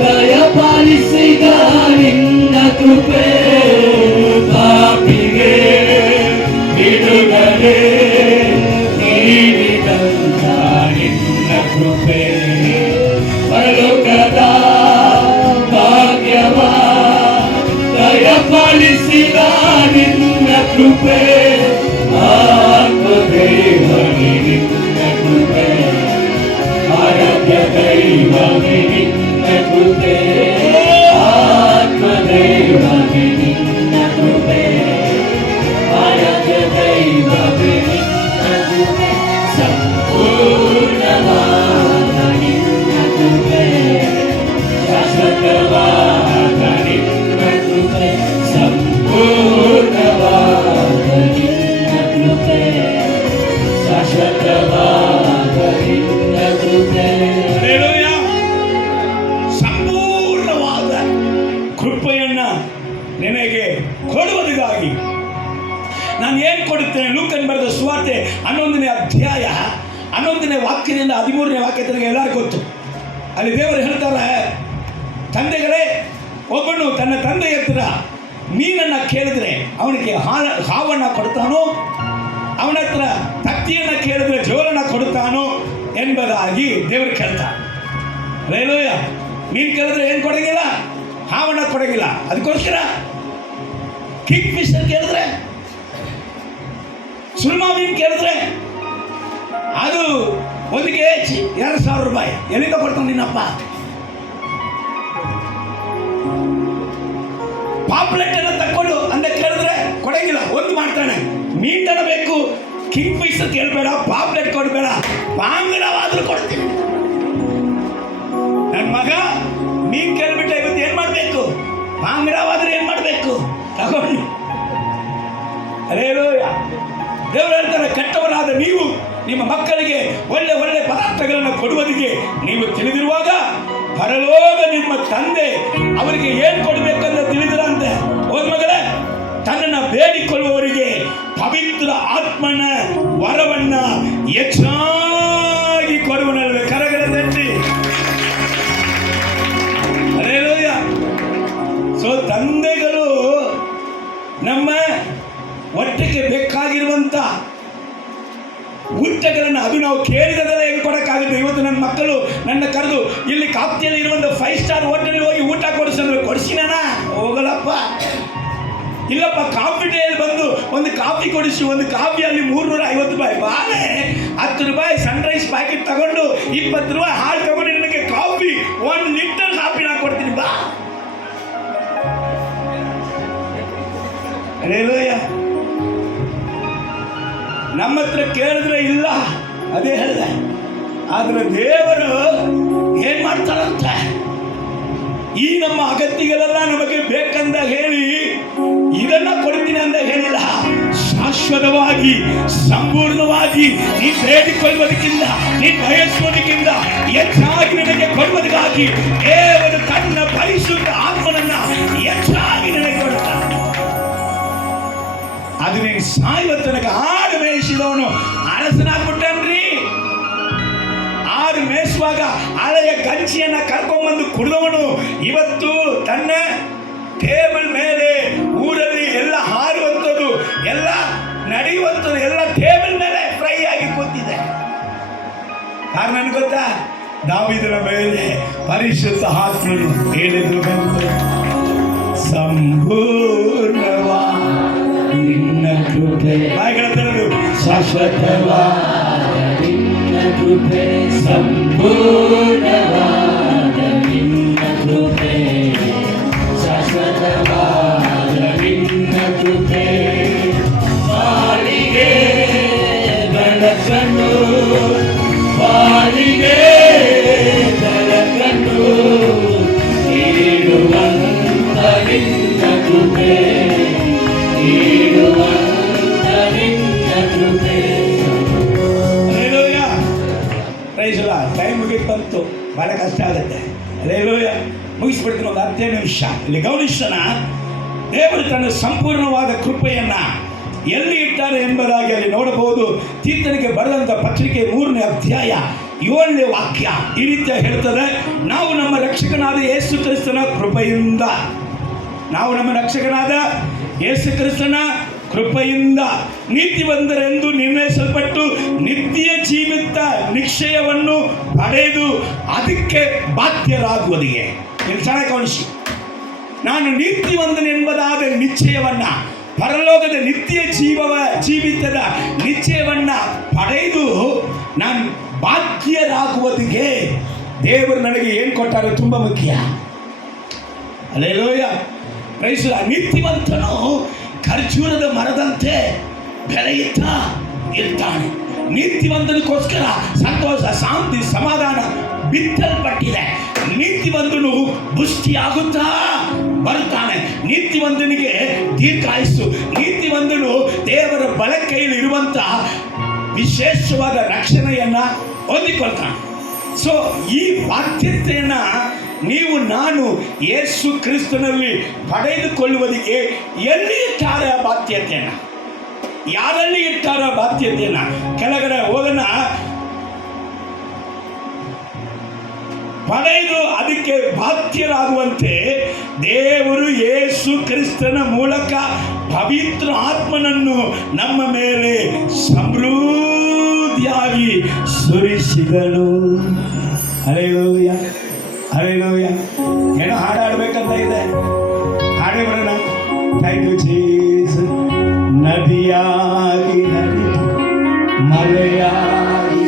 ದಯಪಾಲಿಸಿದ ನಿನ್ನ ಕೃಪೆ, ಪಾಪಿಗೆ ಬಿಡುಗಡೆ ನೀಡಿದಂತ ನಿನ್ನ ಕೃಪೆ, ಬರುಗದ ಭಾಗ್ಯವ ದಯಪಾಲಿಸಿದ ನಿನ್ನ ಕೃಪೆ, ಆತ್ಮದೇವನೇ ನಿನ್ನ ಕೃಪೆ, ಆರಾಧ್ಯ ದೈವನೇ ನಿನ್ನ ಕೃಪೆ, ಆತ್ಮದೇವನೇ ನಿನ್ನ ಕೃಪೆ, ಆರಾಧ್ಯ ದೈವನೇ ನಿನ್ನ ಕೃಪೆ, ಸಂಪೂರ್ಣವಾದ ನಿನ್ನ ಕೃಪೆ, ಶಾಶ್ವತವಾದ ನಿನ್ನ ಕೃಪೆ, ಸಂಪೂರ್ಣವಾದ ನಿನ್ನ ಕೃಪೆ, ಶಾಶ್ವತವಾದ ನಿನ್ನ ಕೃಪೆ. ಸಂಪೂರ್ಣವಾದ ಕೃಪೆಯನ್ನ ನಿನಗೆ ಕೊಡುವುದಕ್ಕಾಗಿ ನಾನು ಏನು ಕೊಡುತ್ತೇನೆ. ಲೂಕನ್ ಬರೆದ ಸುವಾರ್ತೆ 11ನೇ ಅಧ್ಯಾಯ 11ನೇ ವಾಕ್ಯದಿಂದ 13ನೇ ವಾಕ್ಯ ತನಕ ಎಲ್ಲರಿಗೂ ಗೊತ್ತು. ಅಲ್ಲಿ ದೇವರು ಹೇಳ್ತಾರೆ, ತಂದೆಗಳೇ, ಒಬ್ಬನು ತನ್ನ ತಂದೆ ಹತ್ರ ಮೀನನ್ನು ಕೇಳಿದ್ರೆ ಅವನಿಗೆ ಹಾವನ್ನು ಕೊಡ್ತಾನೋ, ಅವನ ಹತ್ರ ತತ್ತಿಯನ್ನು ಕೇಳಿದ್ರೆ ಜೋಲನ ಕೊಡುತ್ತಾನೋ ಎಂಬುದಾಗಿ ದೇವರು ಕೇಳ್ತಾನೆ. ಅಲ್ಲೇಲೂಯ. ಮೀನು ಕೇಳಿದ್ರೆ ಏನು ಕೊಡಂಗಿಲ್ಲ, ಹಾವನ್ನು ಕೊಡಂಗಿಲ್ಲ. ಅದಕ್ಕೋಸ್ಕರ ಕಿಂಗ್ ಫಿಶರ್ ಕೇಳಿದ್ರೆ, ಸುಲ್ಮಾ ಮೀನು ಕೇಳಿದ್ರೆ ಅದು ಒಂದು KG 2,000 ರೂಪಾಯಿ. ಎಲ್ಲಿಂದ ಕೊಡ್ತಾನೆ ನಿನ್ನಪ್ಪ? ಪಾಪ್ಲೆಟ್ ಎಲ್ಲ ತಕ್ಕೊಂಡು ಅಂತ ಕೇಳಿದ್ರೆ ಕೊಡಂಗಿಲ್ಲ. ಒಂದು ಮಾಡ್ತಾನೆ, ಮೀನ್ ತರಬೇಕು, ಕಿಂಗ್ ಫಿಶ್ ಕೇಳಬೇಡ, ಪಾಪ್ಲೆಟ್ ಕೊಡಬೇಡ, ಬಾಂಗ್ಲವಾದ್ರೂ ಕೊಡ್ತೀನಿ. ನನ್ನ ಮಗ ಮೀನ್ ಕೇಳ್ಬಿಟ್ಟ, ಇವತ್ತು ಏನ್ ಮಾಡ್ಬೇಕು? ಬಾಂಗ್ಲವಾದ್ರೆ ಏನ್ ಮಾಡ್ಬೇಕು? ತಗೊಂಡು ದೇವರು ಹೇಳ್ತಾರೆ, ಕೆಟ್ಟವರಾದ ನೀವು ನಿಮ್ಮ ಮಕ್ಕಳಿಗೆ ಒಳ್ಳೆ ಒಳ್ಳೆ ಪದಾರ್ಥಗಳನ್ನು ಕೊಡುವುದಕ್ಕೆ ನೀವು ತಿಳಿದಿರುವಾಗ ಪರಲೋಕ ನಿಮ್ಮ ತಂದೆ ಅವರಿಗೆ ಏನ್ ಕೊಡಬೇಕಂತ ತಿಳಿದಿರಂತೆ. ಹೋದ ಮಗಳೇ, ತನ್ನನ್ನು ಬೇಡಿಕೊಳ್ಳುವವರಿಗೆ ಪವಿತ್ರ ಆತ್ಮನ ವರವನ್ನ ಹೆಚ್ಚಾಗಿ ಕೊಡುವನಲ್ವೇ? ಕರಗಳ ತಟ್ಟಿ ಹಲ್ಲೆಲೂಯ. ಸೊ ತಂದೆಗಳು ನಮ್ಮ ಹೊಟ್ಟೆಗೆ ಬೇಕಾಗಿರುವಂತ ಊಟಗಳನ್ನು ಅದು ನಾವು ಕೇಳಿದದೆಲ್ಲ ಹೆಂಗೆ ಕೊಡೋಕ್ಕಾಗುತ್ತೆ? ಇವತ್ತು ನನ್ನ ಮಕ್ಕಳು ನನ್ನ ಕರೆದು ಇಲ್ಲಿ ಕಾಪ್ತಿಯಲ್ಲಿ ಇರುವಂಥ 5 ಸ್ಟಾರ್ ಹೋಟೆಲ್ ಹೋಗಿ ಊಟ ಕೊಡಿಸಂದ್ರೆ ಕೊಡಿಸಿನಾನ? ಹೋಗಲಪ್ಪ. ಇಲ್ಲಪ್ಪ, ಕಾಫಿ ಡೇಯಲ್ಲಿ ಬಂದು ಒಂದು ಕಾಫಿ ಕೊಡಿಸಿ, ಒಂದು ಕಾಫಿಯಲ್ಲಿ 350 ರೂಪಾಯಿ, ಬಾಳೆ 10 ರೂಪಾಯಿ ಸನ್ರೈಸ್ ಪ್ಯಾಕೆಟ್ ತಗೊಂಡು 20 ರೂಪಾಯಿ ಹಾಲು ತಗೊಂಡು ನಿನಗೆ ಕಾಫಿ 1 ಲೀಟರ್ ಕಾಫಿ ನಾನು ಕೊಡ್ತೀನಿ ಬಾ. ಹಲ್ಲೆಲೂಯ. ನಮ್ಮ ಹತ್ರ ಕೇಳಿದ್ರೆ ಇಲ್ಲ, ಅದೇ ಹೇಳಿದೆ. ಆದ್ರೆ ದೇವರು ಏನ್ ಮಾಡ್ತಾರಂತ, ಈ ನಮ್ಮ ಅಗತ್ಯಗಳೆಲ್ಲ ನಮಗೆ ಬೇಕಂದ ಹೇಳಿ ಇದನ್ನ ಕೊಡ್ತೀನಿ ಅಂತ ಹೇಳಿಲ್ಲ. ಶಾಶ್ವತವಾಗಿ ಸಂಪೂರ್ಣವಾಗಿ ನೀ ಬೇಡಿಕೊಳ್ಳುವುದಕ್ಕಿಂತ, ನೀ ಬಯಸುವುದಕ್ಕಿಂತ ಹೆಚ್ಚಾಗಿ ನಿನಗೆ ಕೊಡುವುದಕ್ಕಾಗಿ ದೇವರು ತನ್ನ ಪರಿಶುದ್ಧ ಆತ್ಮನನ್ನ ಹೆಚ್ಚಾಗಿ ನಿನಗೆ ಕೊಡುತ್ತಾನೆ. ಅದು ನೀನು ಸಾಯುವ ತನಕ 6 ಮೇಯಿಸಿದವನು ಅರಸನಾಗ್ಬಿಟ್ಟನ್ರಿ. 6 ಮೇಯಿಸುವಾಗ ಹಳೆಯ ಗಂಜಿಯನ್ನ ಕರ್ಕೊಂಡ್ಬಂದು ಕುಡಿದವನು ಇವತ್ತು ತನ್ನ ಟೇಬಲ್ ಮೇಲೆ ಊರಲ್ಲಿ ಎಲ್ಲ ಹಾರುವಂಥದ್ದು, ಎಲ್ಲ ನಡೆಯುವಂಥದ್ದು ಎಲ್ಲ ಟೇಬಲ್ ಮೇಲೆ ಫ್ರೈ ಆಗಿ ಕೂತಿದೆ. ಕಾರಣ ಏನು ಗೊತ್ತಾ? ದಾವೀದನ ಮೇಲೆ ಪರಿಶುದ್ಧ ಆತ್ಮನು ಹೇಳಿದ್ರು ಬಂದು, ಸಂಪೂರ್ಣವಾದ ನಿನ್ನ ಕೃಪೆ, ಬಾಯಿಗಳ ತೆರೆದು, ಶಾಶ್ವತವಾದ ನಿನ್ನ ಕೃಪೆ, ಸಂಪೂರ್ಣವಾದ ನಿನ್ನ ಕೃಪೆ, ಶಾಶ್ವತವಾದ ನಿನ್ನ ಕೃಪೆ, ಬಾಳಿಗೆ ಬೆಳಕನ್ನು, ಬಾಳಿಗೆ ಬೆಳಕನ್ನು ನೀಡುವಂತ ನಿನ್ನ ಕೃಪೆ, ನೀಡುವಂತ ನಿನ್ನ ಕೃಪೆ. Hallelujah. Praise the Lord. Time ಮುಗಿದು ಬಂತು, ಬಹಳ ಕಷ್ಟ ಆಗುತ್ತೆ. ಹಲ್ಲೆಲೂಯಾ. ಮುಗಿಸ್ಬಿಡ್ತೀನಿ ಒಂದು 10 ನಿಮಿಷ. ಇಲ್ಲಿ ಗಮನಿಸೋಣ, ದೇವರು ತನ್ನ ಸಂಪೂರ್ಣವಾದ ಕೃಪೆಯನ್ನ ಎಲ್ಲಿ ಇಟ್ಟಾರೆ ಎಂಬುದಾಗಿ ಅಲ್ಲಿ ನೋಡಬಹುದು. ತೀತನಿಗೆ ಬರೆದಂಥ ಪತ್ರಿಕೆ 3ನೇ ಅಧ್ಯಾಯ 7ನೇ ವಾಕ್ಯ ಈ ರೀತಿಯ ಹೇಳ್ತದೆ, ನಾವು ನಮ್ಮ ರಕ್ಷಕನಾದ ಯೇಸು ಕ್ರಿಸ್ತನ ಕೃಪೆಯಿಂದ, ನಾವು ನಮ್ಮ ರಕ್ಷಕನಾದ ಯೇಸು ಕ್ರಿಸ್ತನ ಕೃಪೆಯಿಂದ ನೀತಿವಂತರೆಂದು ನಿರ್ಣಯಿಸಲ್ಪಟ್ಟು ನಿತ್ಯ ಜೀವಿತ ನಿಶ್ಚಯವನ್ನು ಪಡೆದು ಅದಕ್ಕೆ ಬಾಧ್ಯರಾಗುವುದಿಗೆ. ಚೆನ್ನಾಗಿ ಗಮನಿಸಿ, ನಾನು ನೀತಿವಂತನೆಂಬುದಾದ ನಿಶ್ಚಯವನ್ನ, ಪರಲೋಕದ ನಿತ್ಯ ಜೀವಿತದ ನಿಶ್ಚಯವನ್ನ ಪಡೆದು ನಾನು ಬಾಧ್ಯರಾಗುವುದಿಗೆ ದೇವರು ನನಗೆ ಏನು ಕೊಟ್ಟಾರೋ ತುಂಬ ಮುಖ್ಯ. ಹಲ್ಲೆಲೂಯಾ. Praise the Lord. ನೀತಿವಂತನು ಖರ್ಜೂರದ ಮರದಂತೆ ಬೆಳೆಯುತ್ತಾ ಇರ್ತಾನೆ. ನೀತಿವಂತನಿಗೋಸ್ಕರ ಸಂತೋಷ, ಶಾಂತಿ, ಸಮಾಧಾನ ಬಿತ್ತಲ್ಪಟ್ಟಿದೆ. ನೀತಿವಂತನು ಪುಷ್ಟಿಯಾಗುತ್ತಾ ಬರುತ್ತಾನೆ. ನೀತಿವಂತನಿಗೆ ದೀರ್ಘಾಯುಸ್ಸು. ನೀತಿವಂತನು ದೇವರ ಬಲಕೈಯಲ್ಲಿ ಇರುವಂತ ವಿಶೇಷವಾದ ರಕ್ಷಣೆಯನ್ನ ಹೊಂದಿಕೊಳ್ತಾನೆ. ಸೊ ಈ ಬಾಧ್ಯತೆಯನ್ನ ನೀವು ನಾನು ಯೇಸು ಕ್ರಿಸ್ತನಲ್ಲಿ ಪಡೆದುಕೊಳ್ಳುವುದಕ್ಕೆ ಎಲ್ಲಿ ಇಟ್ಟಾರೆ ಆ ಬಾಧ್ಯತೆಯನ್ನ? ಯಾರಲ್ಲಿ ಇಟ್ಟಾರ ಬಾಧ್ಯತೆಯನ್ನ? ಕೆಳಗಡೆ ಹೋಗೋಣ. ಪಡೆದು ಅದಕ್ಕೆ ಬಾಧ್ಯರಾಗುವಂತೆ ದೇವರು ಯೇಸು ಕ್ರಿಸ್ತನ ಮೂಲಕ ಪವಿತ್ರ ಆತ್ಮನನ್ನು ನಮ್ಮ ಮೇಲೆ ಸಮೃದ್ಧಿಯಾಗಿ ಸುರಿಸಿದನು. Hallelujah, hallelujah. ಏನೋ ಹಾಡಾಡ್ಬೇಕಂತ ಇದೆ, ಹಾಡೇ ಬರೋಣ. Thank you Jesus. ನದಿಯಾಗಿ ಹರಿದು ಮಳೆಯಾಗಿ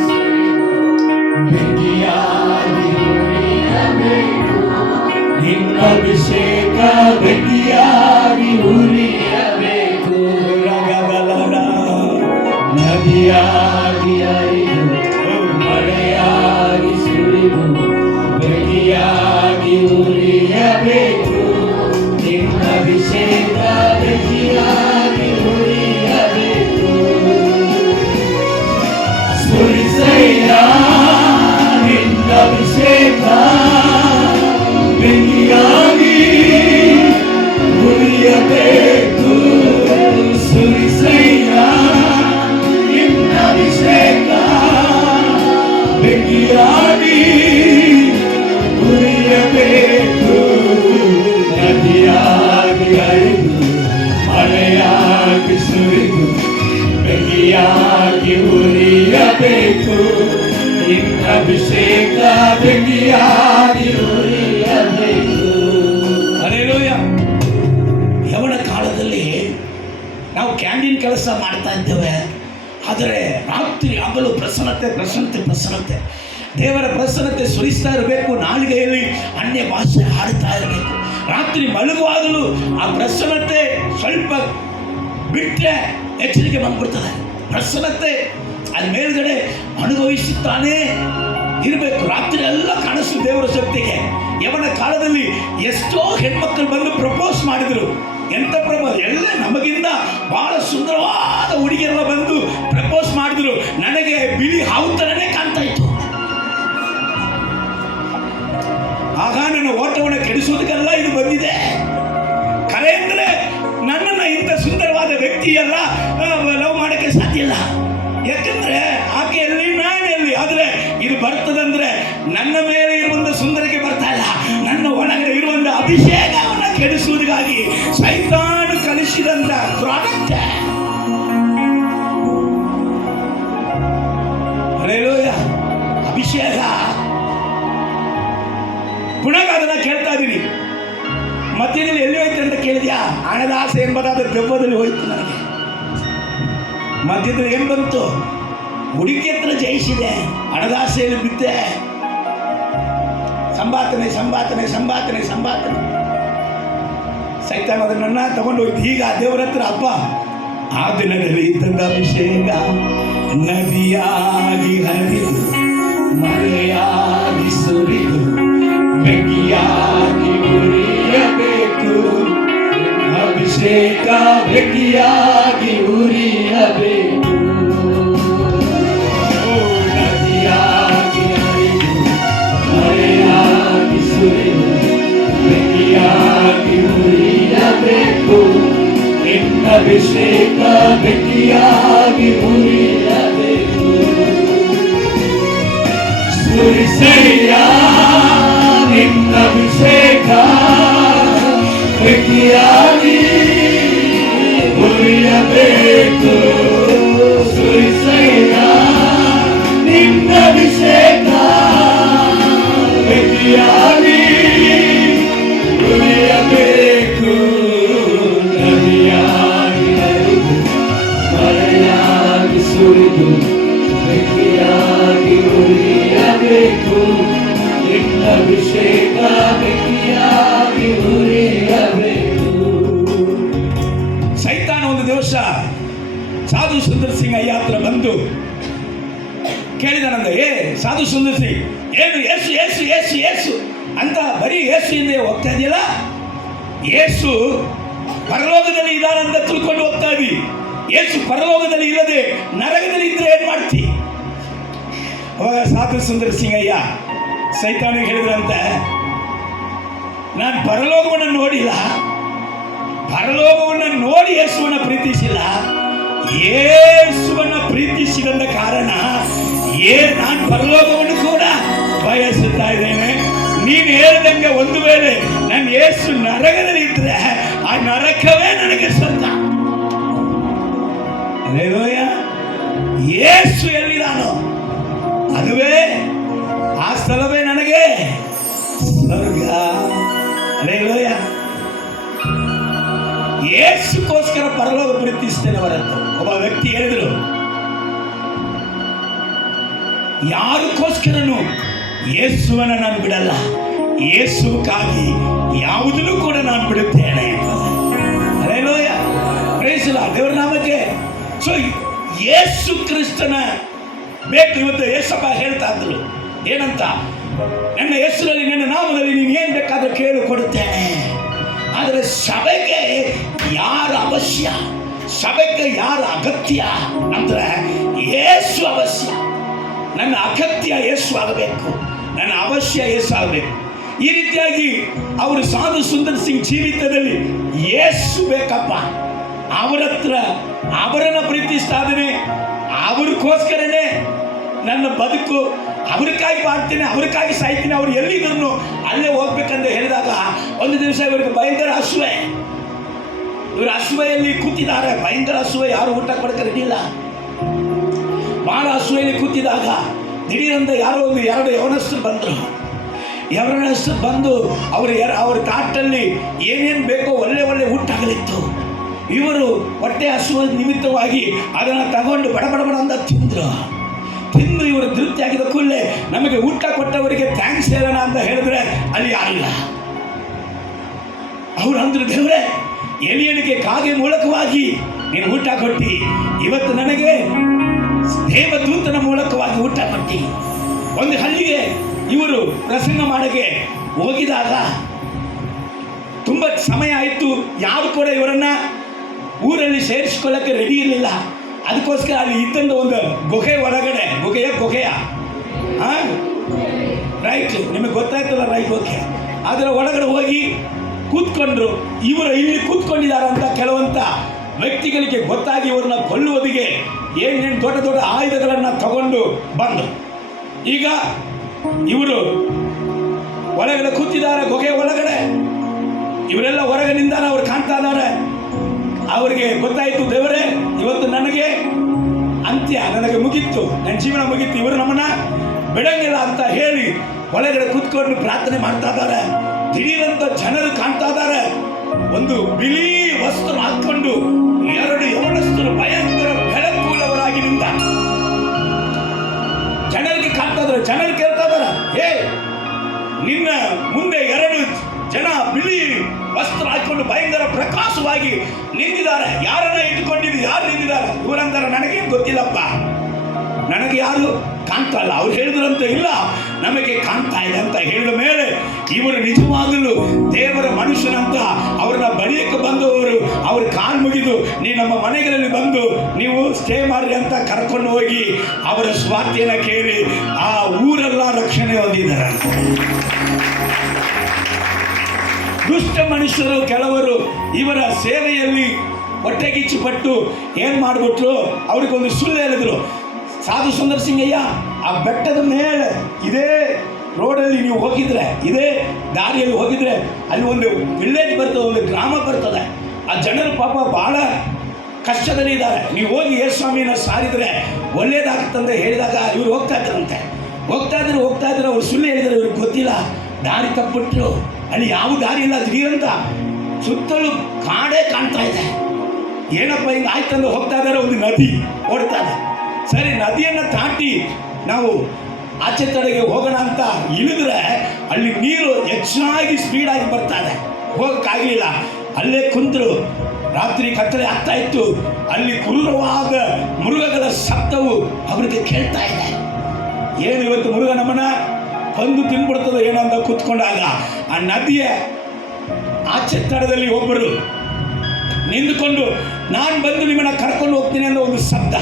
ಬೆಂಕಿಯಾಗಿ ಉರಿಯಬೇಕು. ನದಿಯಾಗಿ ಹರಿದು ಮಳೆಯಾಗಿ ಸುರಿದು ಬೆಂಕಿಯಾಗಿ ಉರಿಯಬೇಕು. ನಿನ್ನ ಅಭಿಷೇಕ ಬೆಂಕಿಯಾಗಿ ಉರಿಯಬೇಕು. ಸುರಿಸಯ್ಯ ನಿನ್ನ ಅಭಿಷೇಕ ಬೆಂಕಿಯಾಗಿ ಉರಿಯಬೇಕು. ಸುರಿಸಯ್ಯ ನಿನ್ನ ಅಭಿಷೇಕ ಬೆಂಕಿಯಾಗಿ ಉರಿಯಬೇಕು. ನದಿಯಾಗಿ ಹರಿದು ಮಳೆಯಾಗಿ ಸುರಿದು ಬೆಂಕಿಯಾಗಿ ಉರಿಯಬೇಕು. ನಿನ್ನ ಅಭಿಷೇಕ ಬೆಂಕಿಯಾಗಿ ಉರಿಯಬೇಕು. ಹಲ್ಲೆಲೂಯ. ಯವನ ಕಾಲದಲ್ಲಿ ನಾವು ಕ್ಯಾಂಟೀನ್ ಕೆಲಸ ಮಾಡ್ತಾ ಇದ್ದೇವೆ, ಆದರೆ ರಾತ್ರಿ ಹಗಲು ಪ್ರಸನ್ನತೆ ಪ್ರಸನ್ನತೆ ಪ್ರಸನ್ನತೆ, ದೇವರ ಪ್ರಸನ್ನತೆ ಸುರಿಸ್ತಾ ಇರಬೇಕು. ನಾಲಿಗೆಯಲ್ಲಿ ಅನ್ಯ ಭಾಷೆ ಹಾಡ್ತಾ ಇರಬೇಕು. ರಾತ್ರಿ ಮಲಗುವಾಗಲೂ ಆ ಪ್ರಸನ್ನತೆ ಸ್ವಲ್ಪ ಬಿಟ್ಟರೆ ಎಚ್ಚರಿಕೆ ಬಂದ್ಬಿಡ್ತದೆ. ಪ್ರಸನ್ನತೆ ಅಲ್ಲಿ ಮೇಲ್ಗಡೆ ಅನುಭವಿಸುತ್ತಾನೇ ಇರಬೇಕು. ರಾತ್ರಿ ಎಲ್ಲ ಕಾಣಿಸ್ತು ದೇವರ ಶಕ್ತಿಗೆ. ಯವನ ಕಾಲದಲ್ಲಿ ಎಷ್ಟೋ ಹೆಣ್ಮಕ್ಕಳು ಬಂದು ಪ್ರಪೋಸ್ ಮಾಡಿದರು. ಎಂಥ ಪ್ರಪೋಸ್! ಎಲ್ಲ ನಮಗಿಂತ ಬಹಳ ಸುಂದರವಾದ ಹುಡುಗಿಯರೆಲ್ಲ ಬಂದು ಪ್ರಪೋಸ್ ಮಾಡಿದ್ರು. ನನಗೆ ಬಿಳಿ ಹಾವು ಥರನೇ ಕಾಣ್ತಾ ಇತ್ತು. ಆಗ ನನ್ನ ಓಟವನ್ನು ಕೆಡಿಸೋದಕ್ಕೆಲ್ಲ ಇದು ಬಂದಿದೆ. ಕರೆ ಅಂದರೆ ನನ್ನನ್ನು ಇಂಥ ಸುಂದರವಾದ ವ್ಯಕ್ತಿಯೆಲ್ಲ ಲವ್ ಮಾಡೋಕ್ಕೆ ಸಾಧ್ಯ ಇಲ್ಲ. ಯಾಕಂದ್ರೆ ಆಕೆಯಲ್ಲಿ ನಾನೆಲ್ಲಿ, ಆದರೆ ಇದು ಬರ್ತದಂದ್ರೆ ನನ್ನ ಮೇಲೆ ಇರುವಂಥ ಸುಂದರಕ್ಕೆ ಬರ್ತಾ ಇಲ್ಲ, ನನ್ನ ಒಳಗಡೆ ಇರುವಂಥ ಅಭಿಷೇಕವನ್ನು ಕೆಡಿಸುವುದಕ್ಕಾಗಿ ಸೈತಾನ ಕಲಿಸಿದಂಥ ಪ್ರಾಡಕ್ಟ್. ಹಲ್ಲೆಲೂಯ. ಅಭಿಷೇಕ. ಪುನಃ ಅದನ್ನ ಕೇಳ್ತಾ ಇದ್ದೀನಿ. ಮಧ್ಯದಲ್ಲಿ ಎಲ್ಲಿ ಹೋಯ್ತು ಅಂತ ಕೇಳಿದ್ಯಾ? ಹಣದ ಆಸೆ ಎಂಬುದಾದ ದೆವ್ವದಲ್ಲಿ ಹೋಯ್ತು. ನನಗೆ ಮಧ್ಯದಲ್ಲಿ ಏನು ಬಂತು? ಹುಡುಗಿ ಹತ್ರ ಜಯಿಸಿದೆ, ಹಣದಾಸೆಯಲ್ಲಿ ಬಿದ್ದೆ. ಸಂಪಾದನೆ ಸಂಪಾದನೆ ಸಂಪಾದನೆ ಸಂಪಾದನೆ. ಸೈತಾನ ಅದನ್ನ ತಗೊಂಡು ಹೋಯ್ತು. ಈಗ ದೇವರ ಹತ್ರ ಹಬ್ಬ. ಆ ದಿನದಲ್ಲಿ ತಂದ ಅಭಿಷೇಕ ನದಿಯಾಗಿ ಹರಿದು ಮಳೆಯಾಗಿ ಸುರಿದು ಬೆಂಕಿಯಾಗಿ ಉರಿಯಬೇಕು. ಅಭಿಷೇಕ ಬೆಂಕಿಯಾಗಿ ಉರಿಯಬೇಕು. ನದಿಯಾಗಿ ಹರಿದು ಮಳೆಯಾಗಿ ಸುರಿದು ಬೆಂಕಿಯಾಗಿ ಉರಿಯಬೇಕು. ನಿನ್ನ ಅಭಿಷೇಕ ಬೆಂಕಿಯಾಗಿ ಉರಿಯಬೇಕು. ಸುರಿಸಯ್ಯ ನಿನ್ನ ಅಭಿಷೇಕ ಬೆಂಕಿಯಾಗಿ ಉರಿಯಬೇಕು. ಸುರಿಸಯ್ಯ ನಿನ್ನ ಅಭಿಷೇಕ ಬೆಂಕಿಯಾಗಿ ಉರಿಯಬೇಕು. ನದಿಯಾಗಿ ಹರಿದು ಮಳೆಯಾಗಿ ಸುರಿದು ಬೆಂಕಿಯಾಗಿ ಉರಿಯಬೇಕು. ನಿನ್ನ ಅಭಿಷೇಕ ಬೆಂಕಿಯಾಗಿ ಉರಿಯಬೇಕು. ಸೈತಾನ ಒಂದು ದಿವಸ ಸಾಧು ಸುಂದರ್ ಸಿಂಗ್ ಅಯ್ಯ ಹತ್ರ ಬಂದು ಕೇಳಿದನಂದ, ಸಾಧು ಸುಂದರ್ ಸಿಂಗ್, ಏನು ಏಸು ಏಸು ಏಸು ಏಸು ಅಂತ ಬರೀ ಏಸು ಹಿಂದೆ ಹೋಗ್ತಾ ಇದೆಯಲ್ಲ? ಏಸು ಪರಲೋಕದಲ್ಲಿ ಇದಾನಂತ ತಿಳ್ಕೊಂಡು ಹೋಗ್ತಾ ಇದ್ದಿ. ಏಸು ಪರಲೋಕದಲ್ಲಿ ಇಲ್ಲದೆ ನರಕದಲ್ಲಿ ಇದ್ರೆ ಏನ್ ಮಾಡ್ತಿ? ಅವಾಗ ಸಾಧು ಸುಂದರ್ ಸಿಂಗ್ ಅಯ್ಯ ಸೈತಾನಿಗೆ ಹೇಳಿದ್ರಂತೆ, ನಾನು ಪರಲೋಕವನ್ನು ನೋಡಿಲ್ಲ, ಪರಲೋಕವನ್ನು ನೋಡಿ ಯೇಸುವನ್ನು ಪ್ರೀತಿಸಿಲ್ಲ, ಯೇಸುವನ್ನು ಪ್ರೀತಿಸಿದಂತ ಕಾರಣ ನಾನು ಪರಲೋಕವನ್ನು ಕೂಡ ಬಯಸುತ್ತಾ ಇದ್ದೇನೆ. ನೀನು ಹೇಳಿದಂಗೆ ಒಂದು ವೇಳೆ ನನ್ನ ಯೇಸು ನರಕದಲ್ಲಿ ಇದ್ರೆ ಆ ನರಕವೇ ನನಗೆ ಸ್ವರ್ಗ. ಹಲ್ಲೆಲೂಯ. ಯೇಸು ಎಲ್ಲಿದಾನೋ ಅದುವೇ, ಆ ಸ್ಥಳವೇ ನನಗೆ ಸ್ವರ್ಗ. ಹಲ್ಲೆಲೂಯ. ಯೇಸುಗೋಸ್ಕರ ಪರಲೋಕ ಪ್ರೀತಿಸ್ತೇನೆ ಹೊರತು ಒಬ್ಬ ವ್ಯಕ್ತಿ ಹೇಳಿದ್ರು, ಯಾರಕ್ಕೋಸ್ಕರನು ಯೇಸುವನ್ನ ನಾನು ಬಿಡಲ್ಲ, ಯೇಸುಕ್ಕಾಗಿ ಯಾವುದನ್ನು ಕೂಡ ನಾನು ಬಿಡುತ್ತೇನೆ. ಹಲ್ಲೆಲೂಯಾ, ಪ್ರೈಸ್ ದಿ ಲಾರ್ಡ್, ದೇವರ ನಾಮಕ್ಕೆ. ಸೊ ಯೇಸು ಕ್ರಿಸ್ತನ ಬೇಕು. ಇವತ್ತು ಯೇಸಪ್ಪ ಹೇಳ್ತಾ ಇದ್ರು ಏನಂತ, ನನ್ನ ಹೆಸರಲ್ಲಿ ನನ್ನ ನಾಮದಲ್ಲಿ ನೀನು ಏನು ಬೇಕಾದ್ರೂ ಕೇಳು ಕೊಡುತ್ತೇನೆ. ಆದರೆ ಸಭೆಗೆ ಯಾರ ಅವಶ್ಯ, ಸಭೆಗೆ ಯಾರ ಅಗತ್ಯ ಅಂದ್ರೆ ಯೇಸು ಅವಶ್ಯ. ನನ್ನ ಅಗತ್ಯ ಯೇಸು ಆಗಬೇಕು, ನನ್ನ ಅವಶ್ಯ ಯೇಸು ಆಗಬೇಕು. ಈ ರೀತಿಯಾಗಿ ಅವರು ಸಾಧು ಸುಂದರ್ ಸಿಂಗ್ ಜೀವಿತದಲ್ಲಿ ಯೇಸು ಬೇಕಪ್ಪ. ಅವರ ಹತ್ರ ಅವರನ್ನು ಪ್ರೀತಿಸ್ತಾನೆ, ಅವ್ರಿಗೋಸ್ಕರನೇ ನನ್ನ ಬದುಕು, ಅವ್ರಿಗಾಗಿ ಮಾಡ್ತೀನಿ, ಅವ್ರಿಗಾಗಿ ಸಾಯ್ತೀನಿ, ಅವ್ರು ಎಲ್ಲಿದ್ರು ಅಲ್ಲೇ ಹೋಗ್ಬೇಕಂತ ಹೇಳಿದಾಗ ಒಂದು ದಿವಸ ಇವರಿಗೆ ಭಯಂಕರ ಹಸುವೆ, ಇವರು ಹಸುವೆಯಲ್ಲಿ ಕೂತಿದ್ದಾರೆ. ಭಯಂಕರ ಹಸುವೆ, ಯಾರು ಊಟ ಕೊಡಕ್ಕೆ ರೆಡಿ ಇಲ್ಲ. ಬಹಳ ಹಸುವೆಯಲ್ಲಿ ಕೂತಿದಾಗ ದಿಢೀರಂತ ಯಾರೋ ಒಂದು 2 ಯವನಸ್ಥರು ಬಂದರು. ಯವನಸ್ಥರು ಬಂದು ಅವ್ರ ತಾಟಲ್ಲಿ ಏನೇನು ಬೇಕೋ ಒಳ್ಳೆ ಒಳ್ಳೆ ಊಟಗಳಿತ್ತು. ಇವರು ಹೊಟ್ಟೆ ಹಸುವ ನಿಮಿತ್ತವಾಗಿ ಅದನ್ನು ತಗೊಂಡು ಬಡ ಬಡ ಬಡ ಅಂತ ತಿಂದು ಇವರು ತೃಪ್ತಿ ಆಗಿದ ಕೂಡಲೇ ನಮಗೆ ಊಟ ಕೊಟ್ಟವರಿಗೆ ಥ್ಯಾಂಕ್ಸ್ ಹೇಳೋಣ ಅಂತ ಹೇಳಿದ್ರೆ ಅಲ್ಲಿ ಯಾರಿಲ್ಲ. ಅವರು ಅಂದ್ರು, ದೇವರೇ ಎಲಿಯನಿಗೆ ಕಾಗೆ ಮೂಲಕವಾಗಿ ನೀನು ಊಟ ಕೊಟ್ಟಿ, ಇವತ್ತು ನನಗೆ ದೇವದೂತನ ಮೂಲಕವಾಗಿ ಊಟ ಕೊಟ್ಟಿ. ಒಂದು ಹಳ್ಳಿಗೆ ಇವರು ಪ್ರಸಂಗ ಮಾಡಕ್ಕೆ ಹೋಗಿದಾಗ ತುಂಬ ಸಮಯ ಆಯಿತು, ಯಾರು ಕೂಡ ಇವರನ್ನ ಊರಲ್ಲಿ ಸೇರಿಸ್ಕೊಳ್ಳೋಕ್ಕೆ ರೆಡಿ ಇರಲಿಲ್ಲ. ಅದಕ್ಕೋಸ್ಕರ ಅಲ್ಲಿ ಇದ್ದಂಥ ಒಂದು ಗುಹೆ ಒಳಗಡೆ, ಗುಹೆಯ ರೈಟ್, ನಿಮಗೆ ಗೊತ್ತಾಯ್ತಲ್ಲ ರೈಟ್, ಓಕೆ, ಅದರ ಒಳಗಡೆ ಹೋಗಿ ಕೂತ್ಕೊಂಡ್ರು. ಇವರು ಇಲ್ಲಿ ಕೂತ್ಕೊಂಡಿದ್ದಾರೆ ಅಂತ ಕೆಲವಂತ ವ್ಯಕ್ತಿಗಳಿಗೆ ಗೊತ್ತಾಗಿ ಇವ್ರನ್ನ ಕೊಲ್ಲುವುದಿಗೆ ಏನೇನು ದೊಡ್ಡ ದೊಡ್ಡ ಆಯುಧಗಳನ್ನು ತಗೊಂಡು ಬಂದರು. ಈಗ ಇವರು ಒಳಗಡೆ ಕೂತಿದ್ದಾರೆ, ಗುಹೆ ಒಳಗಡೆ. ಇವರೆಲ್ಲ ಹೊರಗೆ ನಿಂತಾರ, ಅವ್ರು ಕಾಣ್ತಾ ಇದ್ದಾರೆ. ಅವರಿಗೆ ಗೊತ್ತಾಯಿತು, ದೇವರೇ ಇವತ್ತು ನನಗೆ ಅಂತ್ಯ, ನನಗೆ ಮುಗೀತು, ನನ್ನ ಜೀವನ ಮುಗೀತು, ಇವರು ನಮ್ಮನ್ನ ಬಿಡಂಗಿಲ್ಲ ಅಂತ ಹೇಳಿ ಒಳಗಡೆ ಕೂತ್ಕೊಂಡು ಪ್ರಾರ್ಥನೆ ಮಾಡ್ತಾ ಇದ್ದಾರೆ. ದಿಢೀರಂತ ಜನರು ಕಾಣ್ತಾ ಇದ್ದಾರೆ. ಒಂದು ಬಿಳಿ ವಸ್ತ್ರ ಹಾಕೊಂಡು 2 ಯವನಸ್ಥರು ಭಯಂಕರ ಬೆಳಕುಳ್ಳವರಾಗಿ ನಿಂತ ಜನರಿಗೆ ಕಾಣ್ತಾ ಇದ್ದಾರೆ. ಜನರು ಕೇಳ್ತಾ ಇದ್ದಾರೆ, ಹೇ, ನಿನ್ನ ಮುಂದೆ 2 ಜನ ಬಿಳಿ ವಸ್ತ್ರ ಹಾಕೊಂಡು ಭಯಂಕರ ಪ್ರಕಾಶವಾಗಿ ನಿಂತಿದ್ದಾರೆ. ಯಾರನ್ನ ಇಟ್ಕೊಂಡಿದ್ದು, ಯಾರು ನಿಂತಿದ್ದಾರೆ? ಇವರಂತಾರೆ, ನನಗೇನು ಗೊತ್ತಿಲ್ಲಪ್ಪ, ನನಗೆ ಯಾರು ಕಾಣ್ತಾ ಇಲ್ಲ. ಅವ್ರು ಹೇಳಿದ್ರಂತ, ಇಲ್ಲ ನಮಗೆ ಕಾಣ್ತಾ ಇದೆ ಅಂತ ಹೇಳಿದ ಮೇಲೆ ಇವರು ನಿಜವಾಗಲೂ ದೇವರ ಮನುಷ್ಯನಂತ ಅವ್ರನ್ನ ಬಳಿಯಕ್ಕೆ ಬಂದವರು ಅವ್ರ ಕಾಲು ಮುಗಿದು, ನೀವು ನಮ್ಮ ಮನೆಗಳಲ್ಲಿ ಬಂದು ನೀವು ಸ್ಟೇ ಮಾಡ್ರಿ ಅಂತ ಕರ್ಕೊಂಡು ಹೋಗಿ ಅವರ ಸ್ವಾರ್ಥಿಯನ್ನು ಕೇಳಿ ಆ ಊರೆಲ್ಲ ರಕ್ಷಣೆ ಹೊಂದಿದ್ದಾರೆ. ದುಷ್ಟ ಮನುಷ್ಯರು ಕೆಲವರು ಇವರ ಸೇವೆಯಲ್ಲಿ ಹೊಟ್ಟೆಗಿಚ್ಚು ಪಟ್ಟು ಏನು ಮಾಡಿಬಿಟ್ರು, ಅವ್ರಿಗೊಂದು ಸುಳ್ಳು ಹೇಳಿದ್ರು. ಸಾಧು ಸುಂದರ್ ಸಿಂಗಯ್ಯ, ಆ ಬೆಟ್ಟದ ಮೇಲೆ ಇದೇ ರೋಡಲ್ಲಿ ನೀವು ಹೋಗಿದ್ರೆ, ಇದೇ ದಾರಿಯಲ್ಲಿ ಹೋಗಿದ್ರೆ ಅಲ್ಲಿ ಒಂದು ವಿಲೇಜ್ ಬರ್ತದೆ, ಒಂದು ಗ್ರಾಮ ಬರ್ತದೆ. ಆ ಜನರು ಪಾಪ ಭಾಳ ಕಷ್ಟದಲ್ಲಿ ಇದ್ದಾರೆ, ನೀವು ಹೋಗಿ ಯೇಸುಸ್ವಾಮಿನ ಸಾರಿದರೆ ಒಳ್ಳೇದಾಗುತ್ತಂತ ಹೇಳಿದಾಗ ಇವರು ಹೋಗ್ತಾ ಇದ್ರಂತೆ. ಹೋಗ್ತಾ ಇದ್ರು ಅವ್ರು ಸುಳ್ಳು ಹೇಳಿದ್ರು, ಇವ್ರಿಗೆ ಗೊತ್ತಿಲ್ಲ, ದಾರಿ ತಪ್ಪಿಟ್ರು. ಅಲ್ಲಿ ಯಾವ ದಾರಿ ಇಲ್ಲ, ದಿಢೀರಂತ ಸುತ್ತಲೂ ಕಾಡೇ ಕಾಣ್ತಾ ಇದೆ. ಏನಪ್ಪ ಹಿಂಗೆ ಆಯ್ತಂದು ಹೋಗ್ತಾ ಇದ್ದಾರೆ, ಒಂದು ನದಿ ಓಡ್ತಾ ಇದೆ. ಸರಿ, ನದಿಯನ್ನು ದಾಟಿ ನಾವು ಆಚೆ ಕಡೆಗೆ ಹೋಗೋಣ ಅಂತ ಇಳಿದ್ರೆ ಅಲ್ಲಿ ನೀರು ಹೆಚ್ಚಾಗಿ ಸ್ಪೀಡಾಗಿ ಬರ್ತಾ ಇದೆ, ಹೋಗೋಕ್ಕಾಗಲಿಲ್ಲ. ಅಲ್ಲೇ ಕುಂತರು. ರಾತ್ರಿ ಕತ್ತಲೆ ಆಗ್ತಾ ಇತ್ತು. ಅಲ್ಲಿ ಕ್ರೂರವಾದ ಮೃಗಗಳ ಶಬ್ದವು ಅವರಿಗೆ ಕೇಳ್ತಾ ಇದೆ. ಏನು ಇವತ್ತು ಮೃಗ ನಮ್ಮನ್ನ ಕೊಂದು ತಿನ್ಬಿಡ್ತದೆ ಏನೋ ಅಂತ ಕೂತ್ಕೊಂಡಾಗ ಆ ನದಿಯ ಆಚೆ ತಡದಲ್ಲಿ ಒಬ್ಬರು ನಿಂತುಕೊಂಡು, ನಾನು ಬಂದು ನಿಮ್ಮನ್ನ ಕರ್ಕೊಂಡು ಹೋಗ್ತೀನಿ ಅನ್ನೋ ಒಂದು ಶಬ್ದ.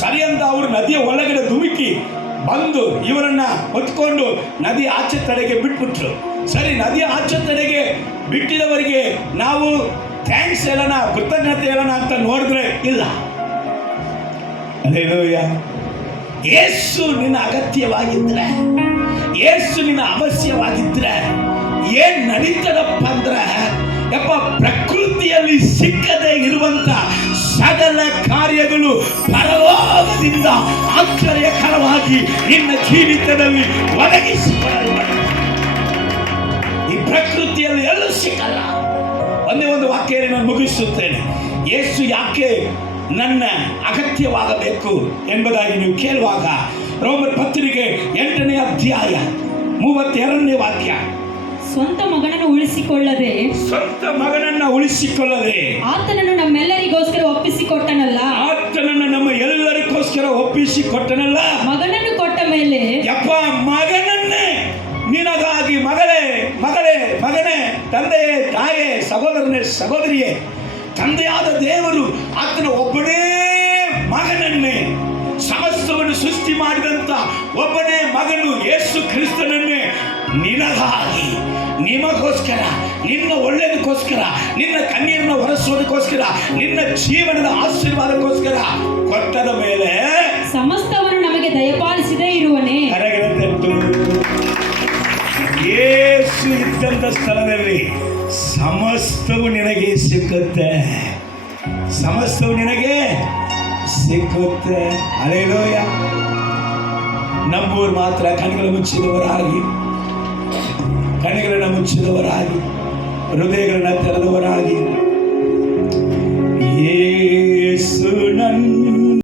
ಸರಿ ಅಂತ ಅವರು ನದಿಯ ಒಳಗಡೆ ಧುಮುಕಿ ಬಂದು ಇವರನ್ನ ಹೊತ್ಕೊಂಡು ನದಿ ಆಚೆ ತಡೆಗೆ ಬಿಟ್ಬಿಟ್ರು. ಸರಿ, ನದಿಯ ಆಚೆ ತಡೆಗೆ ಬಿಟ್ಟಿದವರಿಗೆ ನಾವು ಥ್ಯಾಂಕ್ಸ್ ಹೇಳೋಣ, ಕೃತಜ್ಞತೆ ಹೇಳೋಣ ಅಂತ ನೋಡಿದ್ರೆ ಇಲ್ಲ. ಹಲ್ಲೆಲೂಯಾ. ಯೇಸು ನಿನ್ನ ಅಗತ್ಯವಾಗಿದ್ರೆ, ಯೇಸು ನಿನ್ನ ಅವಶ್ಯವಾಗಿದ್ರೆ ಏನ್ ನಡೀತದಪ್ಪ ಅಂದ್ರೆ, ಯಪ್ಪ, ಪ್ರಕೃತಿಯಲ್ಲಿ ಸಿಕ್ಕದೇ ಇರುವಂತ ಸಕಲ ಕಾರ್ಯಗಳು ಪರಲೋಕದಿಂದ ಆಶ್ಚರ್ಯಕರವಾಗಿ ನಿನ್ನ ಜೀವಿತದಲ್ಲಿ ಒದಗಿಸಿಕೊಳ್ಳಲ್ಪಡುತ್ತೆ. ಈ ಪ್ರಕೃತಿಯಲ್ಲಿ ಎಲ್ಲೂ ಸಿಕ್ಕಲ್ಲ. ಒಂದೇ ಒಂದು ವಾಕ್ಯದಲ್ಲಿ ನಾನು ಮುಗಿಸುತ್ತೇನೆ. ಯೇಸು ಯಾಕೆ ನನ್ನ ಅಗತ್ಯವಾಗಬೇಕು ಎಂಬುದಾಗಿ ನೀವು ಕೇಳುವಾಗ ರೋಮರ್ ಪತ್ರಿಕೆ 8ನೇ ಅಧ್ಯಾಯ 32ನೇ ವಾಕ್ಯ. ಸ್ವಂತ ಮಗನನ್ನು ಉಳಿಸಿಕೊಳ್ಳದೆ ಸ್ವಂತ ಮಗನನ್ನ ಉಳಿಸಿಕೊಳ್ಳದೆ ಆತನನ್ನು ನಮ್ಮೆಲ್ಲರಿಗೋಸ್ಕರ ಒಪ್ಪಿಸಿಕೊಟ್ಟನಲ್ಲ. ಆತನನ್ನು ನಮ್ಮ ಎಲ್ಲರಿಗೋಸ್ಕರ ಒಪ್ಪಿಸಿಕೊಟ್ಟನಲ್ಲ. ಮಗನನ್ನು ಕೊಟ್ಟ ಮೇಲೆ ಯಪ್ಪ, ಮಗನನ್ನೇ ನಿನಗಾಗಿ ಮಗಳೇ ಮಗಳೇ ಮಗನೇ, ತಂದೆಯೇ ತಾಯೇ, ಸಹೋದರನೇ ಸಹೋದರಿಯೇ, ತಂದೆಯಾದ ದೇವರು ಆತನ ಒಬ್ಬನೇ ಮಗನನ್ನೇ, ಸಮಸ್ತವನ್ನು ಸೃಷ್ಟಿ ಮಾಡಿದಂತ ಒಬ್ಬನೇ ಮಗನು ಯೇಸು ಕ್ರಿಸ್ತನನ್ನೇ ನಿನಗಾಗಿ, ನಿಮಗೋಸ್ಕರ, ನಿನ್ನ ಒಳ್ಳೆಯದಕ್ಕೋಸ್ಕರ, ನಿನ್ನ ಕಣ್ಣೀರನ್ನು ಹೊರಸೋದಕ್ಕೋಸ್ಕರ, ನಿನ್ನ ಜೀವನದ ಆಶೀರ್ವಾದಕ್ಕೋಸ್ಕರ ಕೊಟ್ಟದ ಮೇಲೆ ಸಮಸ್ತವನ್ನು ನಮಗೆ ದಯಪಾಲಿಸದೇ ಇರುವನೇ. ಕರೆಗಳಂತೂ ಯೇಸು ಇದ್ದಂತ ಸ್ಥಳದಲ್ಲಿ ಸಮಸ್ತವು ನಿನಗೆ ಸಿಕ್ಕುತ್ತೆ, ಸಮಸ್ತವು ನಿನಗೆ ಸಿಕ್ಕುತ್ತೆ. ಹಲ್ಲೆಲೂಯ. ನಮ್ಮೂರು ಮಾತ್ರ ಕಣ್ಣುಗಳನ್ನು ಮುಚ್ಚಿದವರಾಗಿ, ಕಣ್ಣುಗಳನ್ನು ಮುಚ್ಚಿದವರಾಗಿ, ಹೃದಯಗಳನ್ನು ತೆರೆದವರಾಗಿ